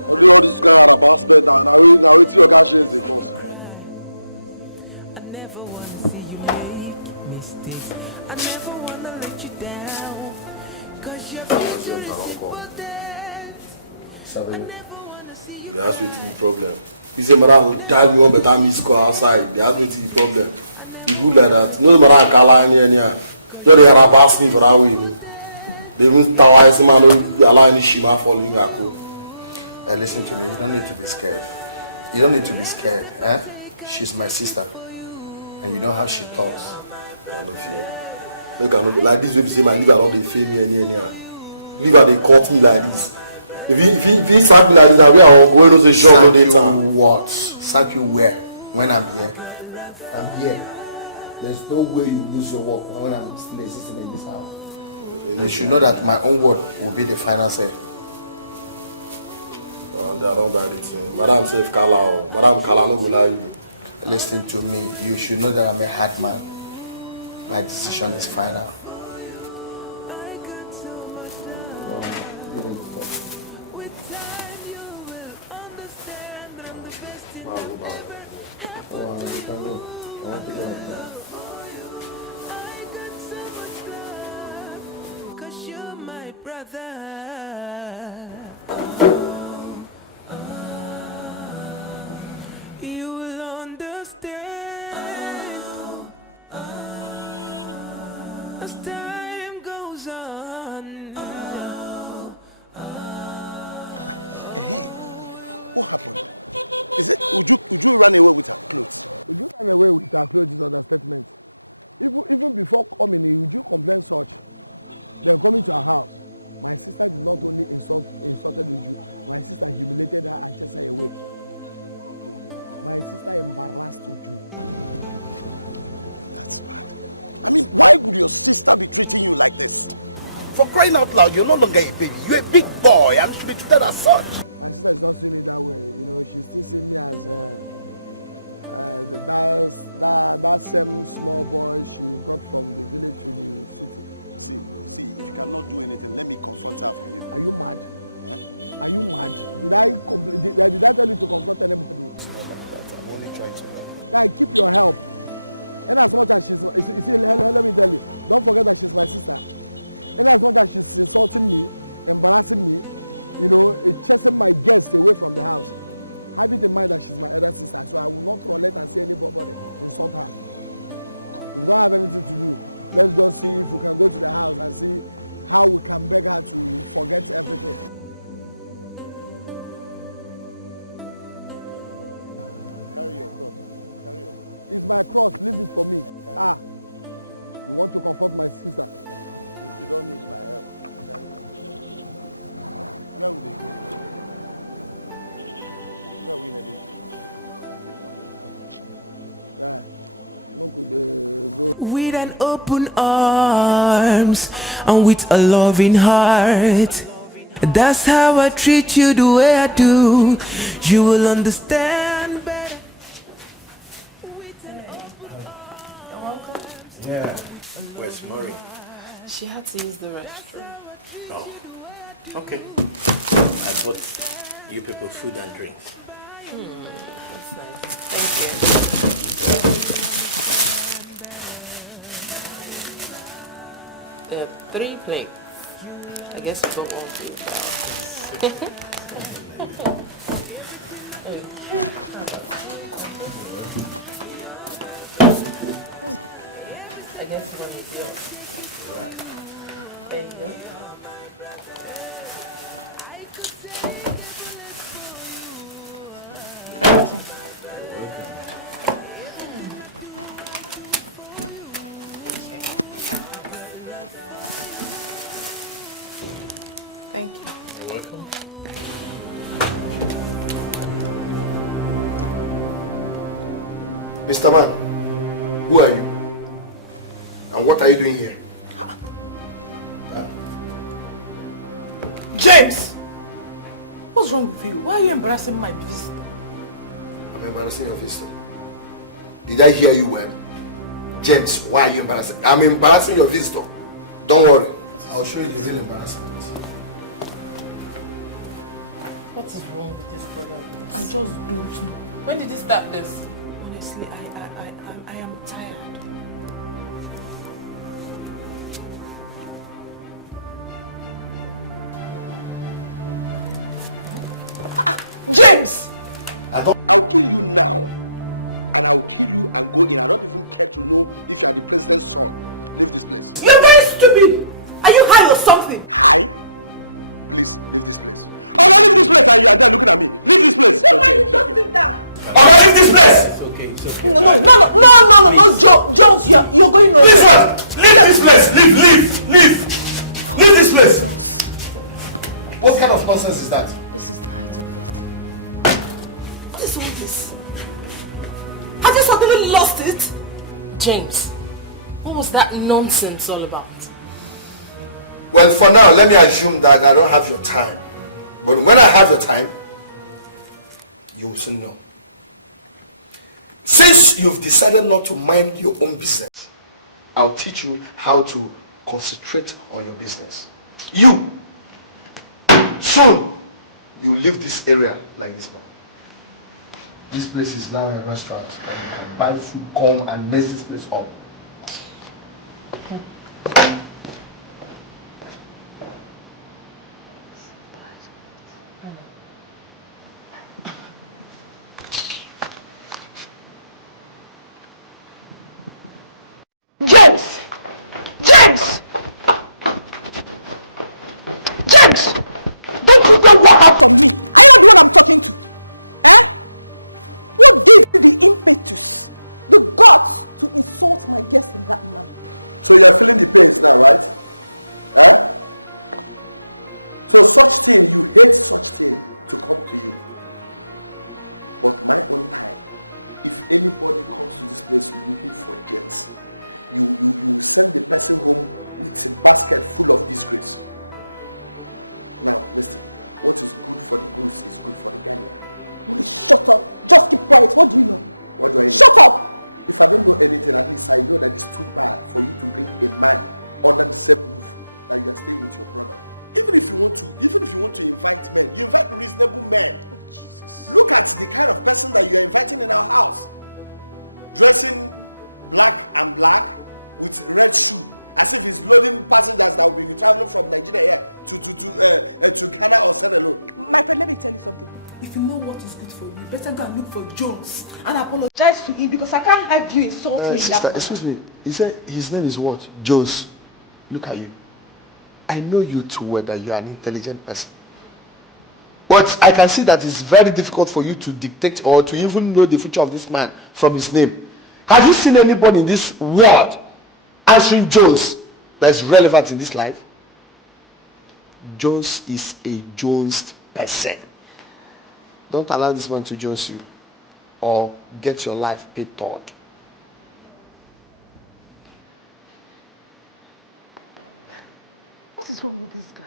All this guy are about bed now. Now it's your guys change the course. I never want to see you make mistakes. I never want to let you down. Cause you're Seven. You ask me to the problem. You say, madam, tag me on better me score outside. You ask me to the problem. You good like that. No matter how cala any. Don't they are about sleep for that way. They even tower man no allow any shima for me ako. Listen to me, you don't need to be scared. You don't need to be scared, eh? She's my sister. And you know how she talks. I no fear. Make I no like this way be say my liver no dey fail me anyhow. Liver dey cut me like this. If he sack me like this, I will go to the shop all the time. What? Sack you where? When I'm here? I'm here. There's no way you lose your work when I'm still existing in this house. You should know that my own word will be the final say. They are not bad it. Madam safe Kala. Madam Kala no go lie you. Listen to me. You should know that I'm a hard man. My decision is final. You can go. I want to go like that. You will understand as time goes on. Hey, what happened? Is it Uju ran away with her clothes? Uju ran away with her clothes is understatement. Even before coming, Uju complained such. Then coming to her house, my sister did not only insulted Uju, my sister humiliated her and chased her away. My sister embarrassed Uju. That's bad. I mean, why would your sister be treating you like this? For crying out loud, you're no longer a baby. You're a big boy and should be treated as such. My sister is not seeing it that way. You know, she's still seeing me as that same small boy she brought from the village to the city. See, if you cannot do anything, let me confront her for you. Are you mad? Huh? Are you mad? Did I tell you to confront anybody? I'm only trying to. Yeah, keep your help. And as much as she's, see, let me tell you, don't forget that she's my sister. And as much as she's insulting me, embarrassing me, you know, chasing my guests away from the house, have it in mind that she's my elder sister, so I will not tolerate and see anybody insult her. If we don't have anything to do, let's just see if we can go to the house and see how we can beg her to forget everything. Carry your cross. It's my cross, leave it for me. You want to confront my sister? You don't need my help. Where would they go? Where are we heading? Yeah. Go. With an open arms and with a loving heart, that's how I treat you the way I do. You will understand better. Yeah. Where's Murray? She had to use the restroom. Oh. Okay. I bought you people food and drinks. Thank you. 3 plates. I guess you got 1 plate now. I guess it's going to be good. Thank you. Thank you. Thank you. You're welcome. Mr. Man, who are you? And what are you doing here? James! What's wrong with you? Why are you embarrassing my visitor? I'm embarrassing your visitor. Did I hear you well? James, why are you embarrassing? I'm embarrassing your visitor. Don't worry. I'll show you the real embarrassment. What is wrong with this brother? I just don't know. When did he start this? Honestly, I am tired. James! I'll kill you now. And I'll kill you and go in. I don't even care to know if you are the president's son. Leave this place. You're very stupid! Are you high or something? Please, leave this place. Oga, leave this place and you are there looking at me. Leave this place. Okay, don't sit down. Oga, leave this place. It's okay. No, Jones, you're going over. Listen, leave this place. Leave this place. What kind of nonsense is that? This is the height of it. What is all this? Have you suddenly lost it? James, what was that nonsense all about? Well, for now, let me assume that I don't have your time. But when I have your time, you will soon know. Since you've decided not to mind your own business, I'll teach you how to concentrate on your business. You, soon, you leave this area like this man. This place is now a restaurant, and you can buy food, come and mess this place up. James! Don't put your word out on me. Are you not the one I'm talking to? Eh? What gave you the impetus, the guts to insult my guest in that manner? So you're feeling the pains now, right? Eh? So such thing, you hate such thing to come to you. But my own time, if anybody comes to this place looking for James, you send the person home with a basket full of disgrace. Now, listen, what is good for the goose is good for the gander. Will you shut up? Just keep quiet. What do you know? What do I know? Shut up! If I don't know anything, at least I know that it's too bad for you to bring a man under the same roof that you are staying with your brother. Even if you want to invite men, you invite reasonable men. Oh, Jesus. Look at the kind of person that you are inviting in our house. Dressing black and black with red shoe, as if he's loading passengers that will be traveling from Nigeria here to Ghana or Senegal. My friend, let me tell you something. If you know what is good for you, you better go and look for Jones and apologize to him, because I can't have you insult me in that manner. Excuse me. He said his name is what? Jones. Look at you. I know you too well that you are an intelligent person. But I can see that it's very difficult for you to dictate or to even know the future of this man from his name. Have you seen anybody in this world answering Jones that is relevant in this life? Jones is a Jones person. Don't allow this man to Jones you or get your life paid toward. What is wrong with this guy?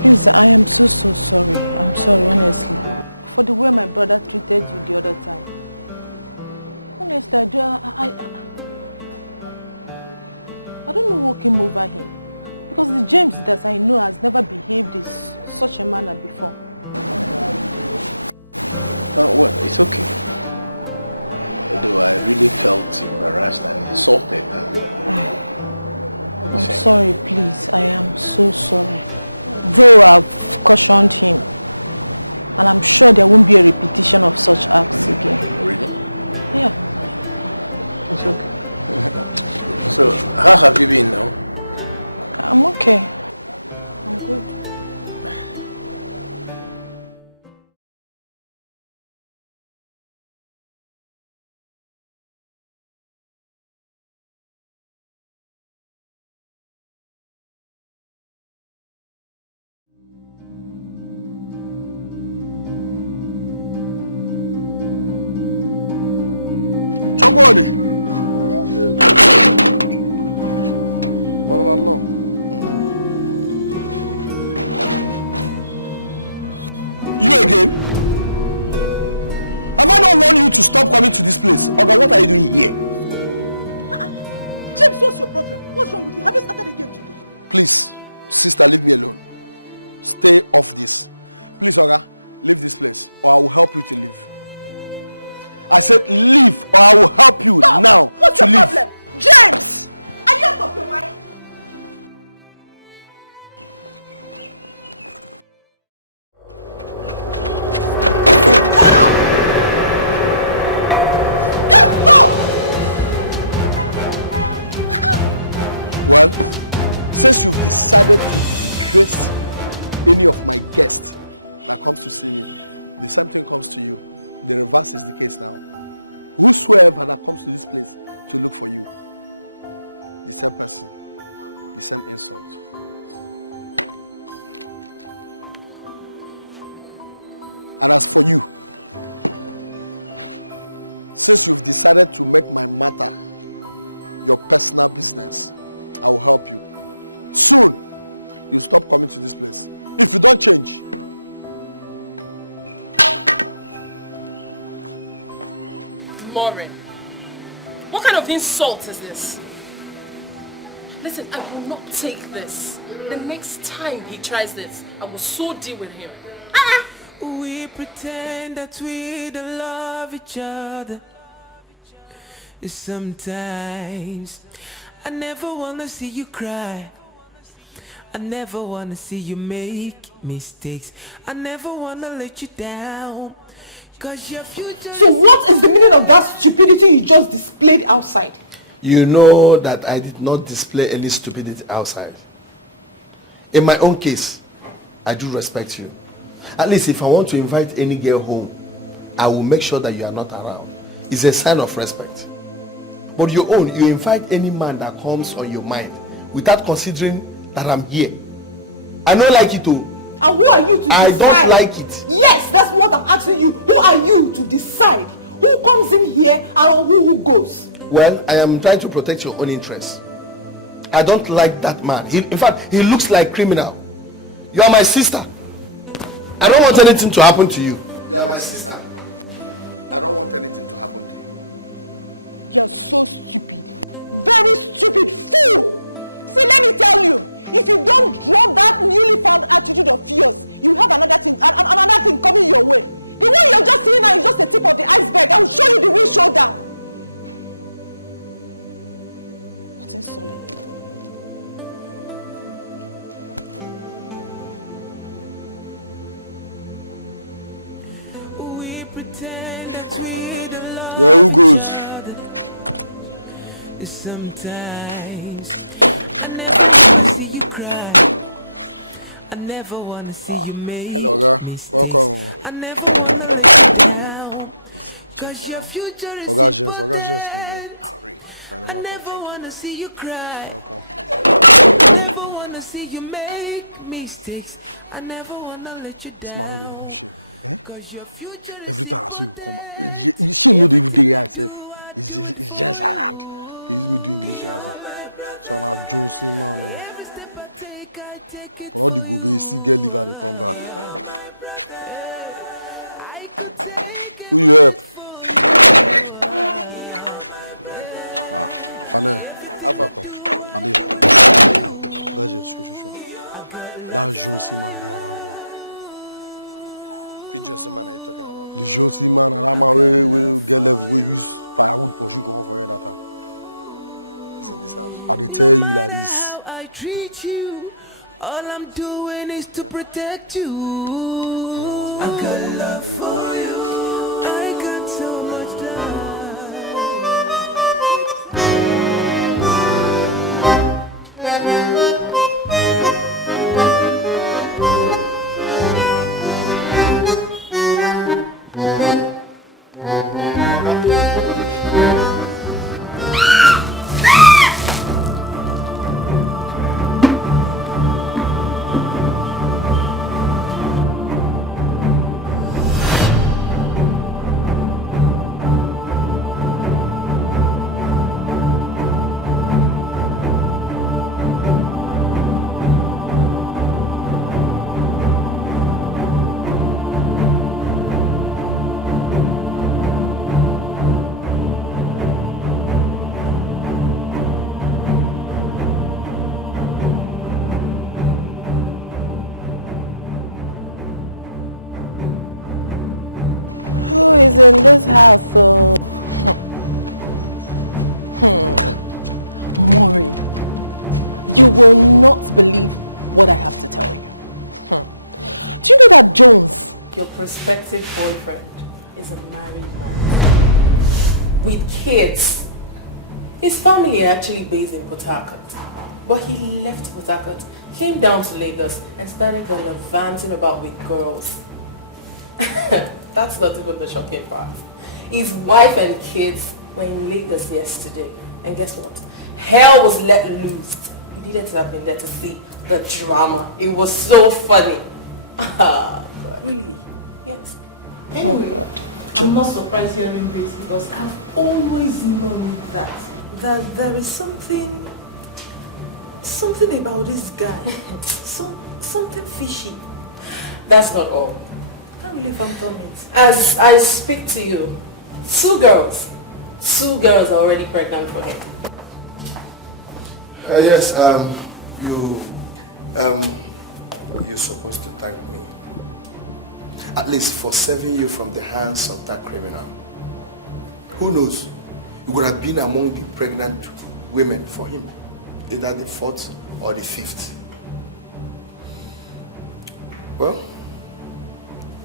Please, I am so sorry. I'm sorry, honestly. For the way my brother treated you the other time. Honestly, I don't know what came over him. Because the James that I know has never behaved in such a manner before. Oh, well, it's okay. Although I really felt embarrassed and insulted. I'm sorry, please. I am so sorry. Though I've cautioned him, and I'm sure there won't be a repetition of such acts again. Really? Yeah. It's okay. So, how have you been now? I'm okay. I'm good. Somebody. No. You again? Have I not warned you to stop coming to this place? Okay, what are you doing here? James, what's your problem? What's wrong with you? Have you started again today? Please, sister, leave me alone. Stay off this. Please, Oga, leave this place or I will help you to leave. I said leave or I will help you now What's to your leave. problem? James! Are you out of your mind? Since you've decided to disgrace any of my guests that comes to see me, the same thing comes to you. The reverse is the case now. Whosoever that comes to this place to look for you, the same person, the same insult. And as for you, since you've decided to make my matter your personal business, I will help you. Soon, you'll stop coming to this place. If you don't change. Maureen, what kind of insult is this? Listen, I will not take this. The next time he tries this, I will so deal with him. We pretend that we don't love each other. Sometimes I never wanna see you cry. I never wanna see you make mistakes. I never wanna let you down. Cause your future. So what is the meaning of that stupidity you just displayed outside? You know that I did not display any stupidity outside. In my own case, I do respect you. At least if I want to invite any girl home, I will make sure that you are not around. It's a sign of respect. But your own, you invite any man that comes on your mind without considering that I'm here. I don't like it too. And who are you to decide? I don't like it. Yes, that's what I'm asking you. Who are you to decide who comes in here and who goes? Well, I am trying to protect your own interests. I don't like that man. In fact, he looks like a criminal. You are my sister. I don't want anything to happen to you. You are my sister. I don't want anything to happen to you. You're so stupid. Very stupid fool. See, let me tell you. If you don't drop that newly found attitude of yours, you have another thing coming your way. The one you're just seeing now is just the tip of the iceberg. I will show you the real showdown. What's insolent? We pretend that we don't love. Yeah, who goes? Sometimes I never wanna see you cry. I never wanna see you make mistakes. Welcome. I never wanna let you down. Cause your future is important. I never wanna see you cry. I never wanna see you make mistakes. I never wanna let you down. Cause your future is Every time I see you come, she know the everyday herself. It's just around. He used me doing English as so I'm a Josie man. But all the go be still get liver they come back. Who you help? Fanny. Welcome. Ade. Gaje, sure. That Josie man be around. Which Josie man are you talking about? The Josie man and that man will get level we use firewood pursue come for that time. In this house. I dey tell you like this. I treat you. All I'm doing is to protect you. I got love for you. I got so much love. Who is in this house, so... Maureen, you will not believe what I have to tell you. Do you know that Jones, your prospective boyfriend, is a married man with kids? His family are actually based in Port Harcourt, But he left Port Harcourt, came down to Lagos and started gallivanting about with girls. That's not even the shocking part. His wife and kids were in Lagos yesterday. And guess what? Hell was let loose. You needed to have been there to see the drama. It was so funny. Really? Yes. Anyway, I'm not surprised hearing this because I've always known that there is something about this guy. Something fishy. That's not all. Can't really fathom it. As I speak to you, two girls are already pregnant for him. Yes, you're supposed to thank me. At least for saving you from the hands of that criminal. Who knows? You would have been among the pregnant women for him. Either the 4th or the 5th. Well,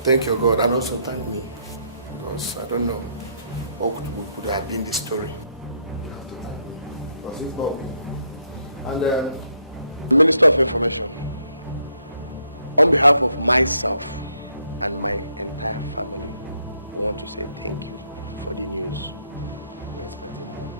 thank your God and also thank me. Because I don't know what would have been the story. You have to thank me. Because if not me. And Minister of Information, on behalf of myself and my entire family, I want to say thank you for the news. We're expecting more.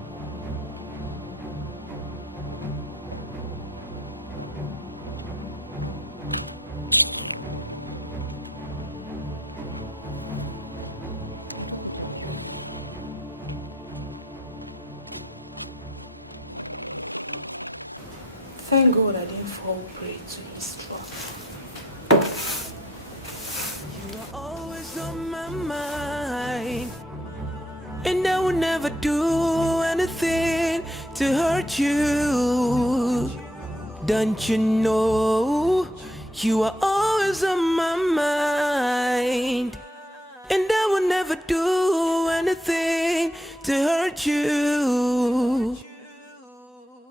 Thank God I didn't fall prey to his trap. You're always on my mind, and I would never do anything to hurt you. Don't you know you are always on my mind, and I would never do anything to hurt you.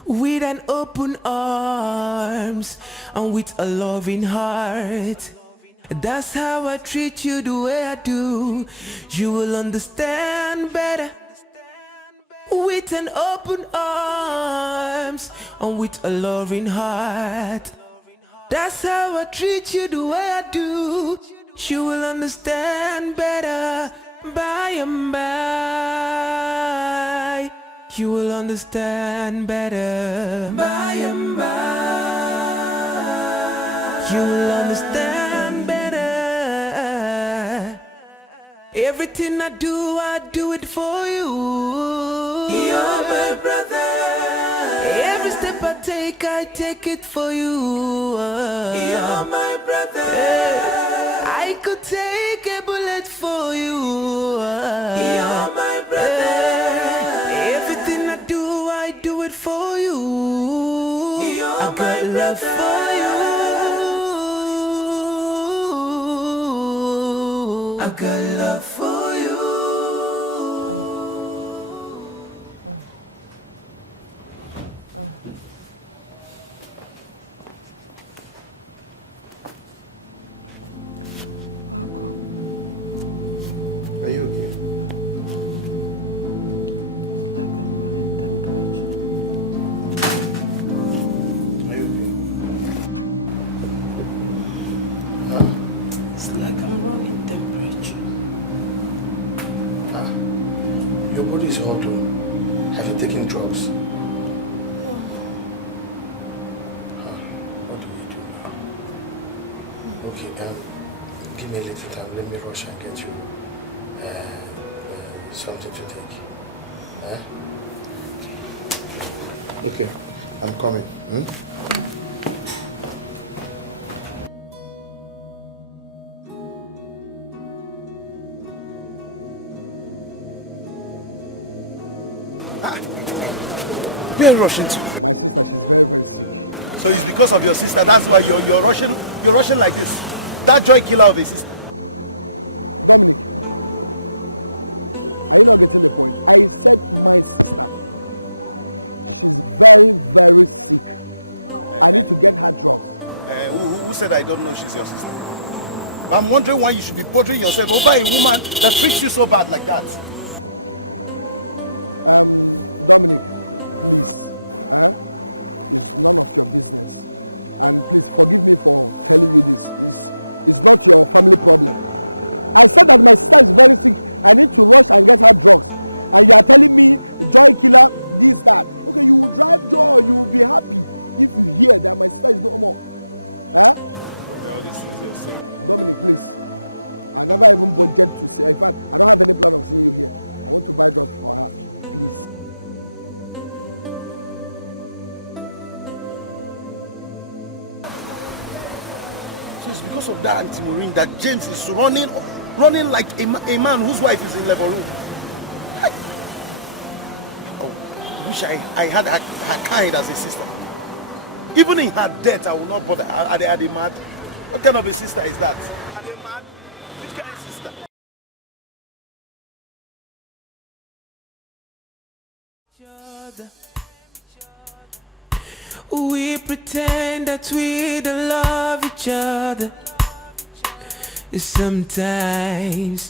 With an open arms and with a loving heart, that's how I treat you the way I do. You will understand better. With an open arms and with a loving heart, that's how I treat you the way I do. You will understand better by and by. You will understand better by and by. You will understand better. Everything I do it for you. You're my brother. Every step I take it for you. You're my brother. I could take a bullet for you. You're my brother. I do it for you. I got love for you. I got love for you. Welcome. Are you okay? Like I'm running temperature. Your body is hot. Have you taken drugs? No. What do we do now? Okay, give me a little time. Let me rush and get you something to take. Okay, I'm coming. Where are you rushing to? My sister, she's very, very sick. So it's because of your sister, that's why you're rushing like this. That joy killer of a sister. Dominic, are you not getting the point? I said my sister. She's very, very sick. I need to get her drugs. Who said I don't know she's your sister? I'm wondering why you should be bothering yourself over a woman that treats you so bad like that. Dominic, please. is none of your business. And please forgive me for telling you this. It's not your family problem. I said that my sister is very sick. I need to rush and get her drugs. And you are telling me joy killer, this, that. Okay, you will drive joy. You will be happy if you hear that my sister is no more. Huh? All these things you're saying. Dominic, please. I never even budget to say. In fact, I don't have any plan of seeing you here. I want to buy drugs for her. Please. So it's because of that Auntie Maureen that James is running like a man whose wife is in labor room. I wish I had her kind as a sister. Even in her death, I will not bother. Are they mad? What kind of a sister is that? Are they mad? Which kind of sister? We pretend that we don't love each other. Sometimes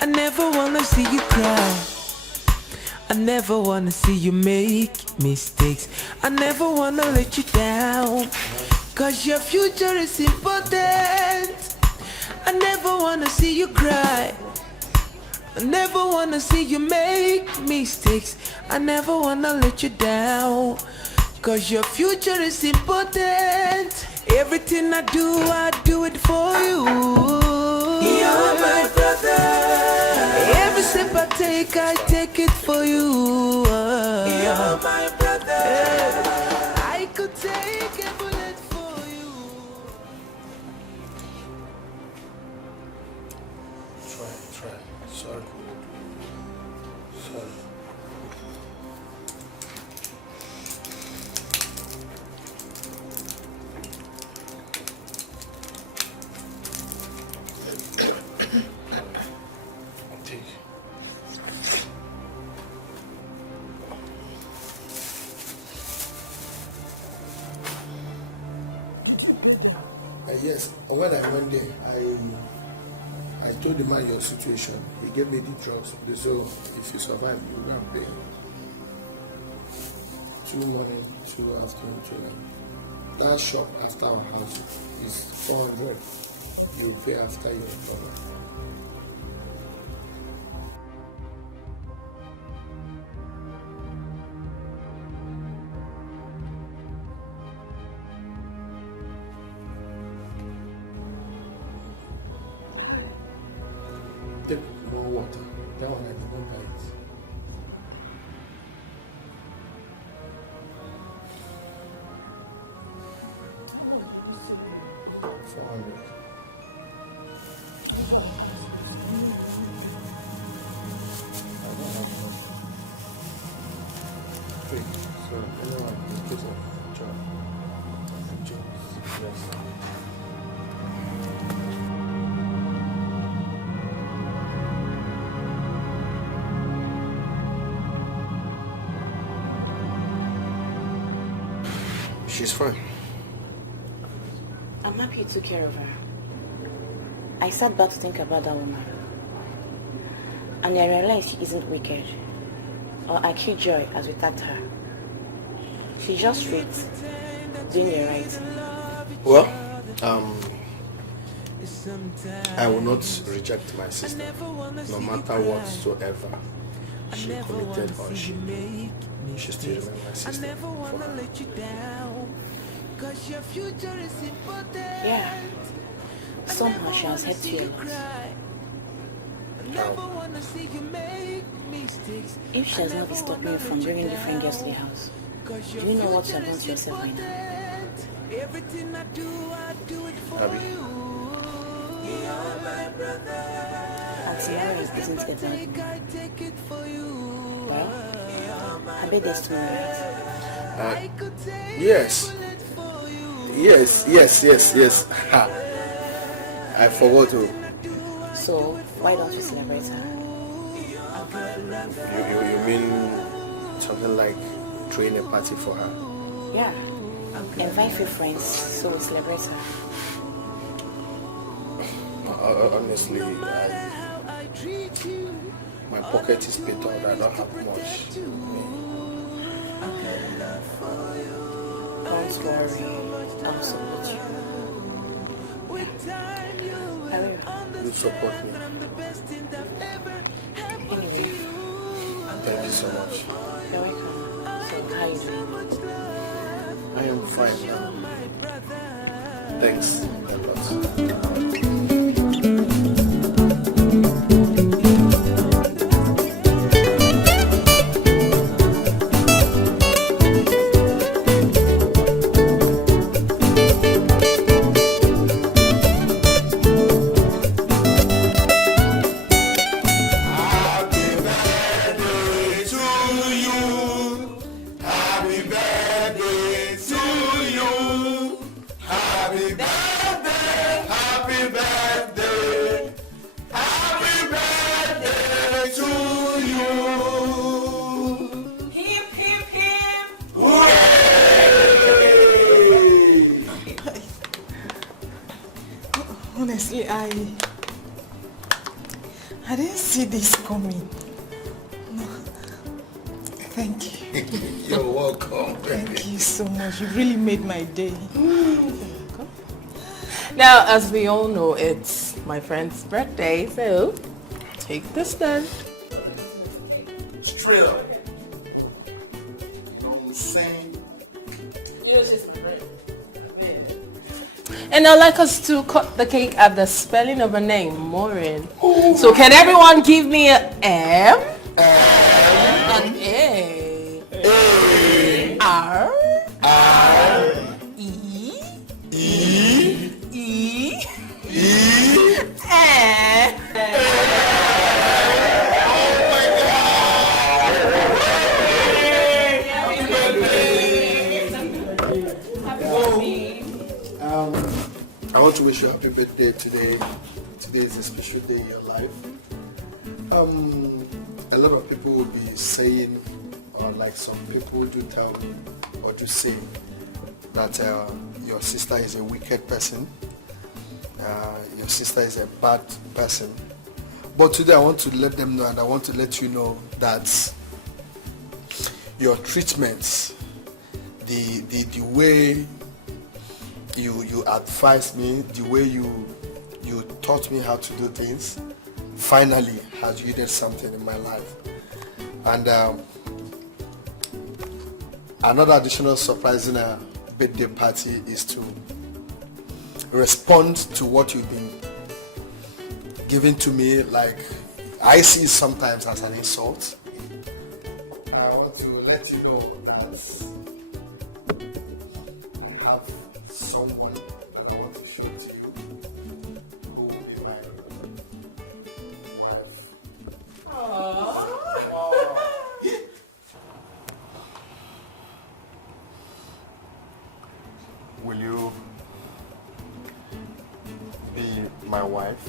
I never wanna see you cry. I never wanna see you make mistakes. I never wanna let you down, 'cause your future is important. I never wanna see you cry. I never wanna see you make mistakes. I never wanna let you down, 'cause your future is important. Everything I do it for you. You're my brother. Every step I take it for you. You're my brother. I could take a bullet for you. Try. Sorry. Did you pay them? Yes. When I went there, I told the man your situation. He gave me the drugs. So if you survive, you go and pay. 2 morning, 2 afternoon, 2 night. That shop after our house is 400. Okay. You pay after you recover. Hi. Take more water. That one I did not buy it. It's bitter. How much did you say you owe you? 400. That's why I asked, because I know you won't pay. So anyone in case of job, yes. She's fine. I'm happy you took care of her. I sat back to think about that woman. And I realized she isn't wicked or a killjoy as we tagged her. She's just straight, doing the right thing. Well, I will not reject my sister, no matter whatsoever she committed or she did. She still remains my sister for her. Yeah. Somehow she has helped you a lot. How? If she has not been stopping you from bringing different girls to the house, do you know what you have done to yourself by now? Abby? Auntie Maureen isn't a bad woman. Well, her birthday is tomorrow, right? Yes. Yes. Ha. I forgot to. So, why don't we celebrate her? You mean something like throwing a party for her? Yeah. Invite few friends so we celebrate her. Honestly, my pocket is bit out. I don't have much with me. Don't worry. I'll support you. Yeah. I will. You support me. Anyway. Thank you so much. You're welcome. So, how are you doing? I am fine now. Thanks a lot. Honestly, I didn't see this coming. No. Thank you. You're welcome. Thank you so much. You really made my day. Now, as we all know, it's my friend's birthday, so take this then for the cutting of the cake. Straight up. You know what I'm saying? You know, she's my friend. I mean. And I'd like us to cut the cake at the spelling of her name, Maureen. Ooh. So can everyone give me a M? M. A. R. E. E. I want to wish you a happy birthday today. Today is a special day in your life. A lot of people will be saying, or like some people do tell me, or do say, that your sister is a wicked person. Your sister is a bad person. But today I want to let them know, and I want to let you know that your treatments, the way you advised me, the way you taught me how to do things, finally has yielded something in my life. And another additional surprising birthday party is to respond to what you've been giving to me. Like, I see it sometimes as an insult. I want to let you know that I have someone that I want to show to you who will be my wife. Will you be my wife?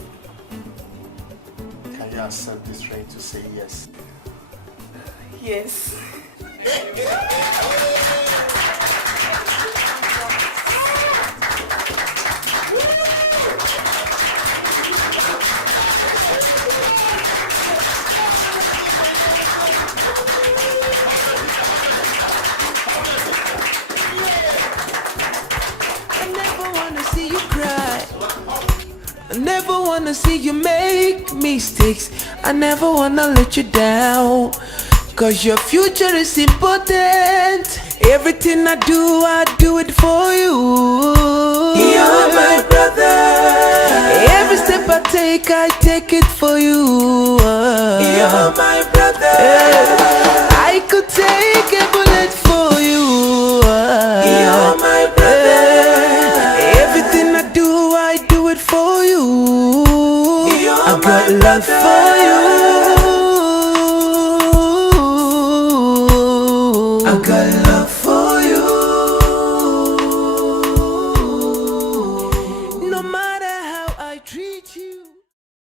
Can you accept this ring to say yes? Yes. See you make mistakes. I never wanna let you down, 'cause your future is important. Everything I do it for you. You're my brother. Every step I take it for you. You're my brother. I could take a bullet for you. You're my brother. Everything I do it for you. I got love for you. I got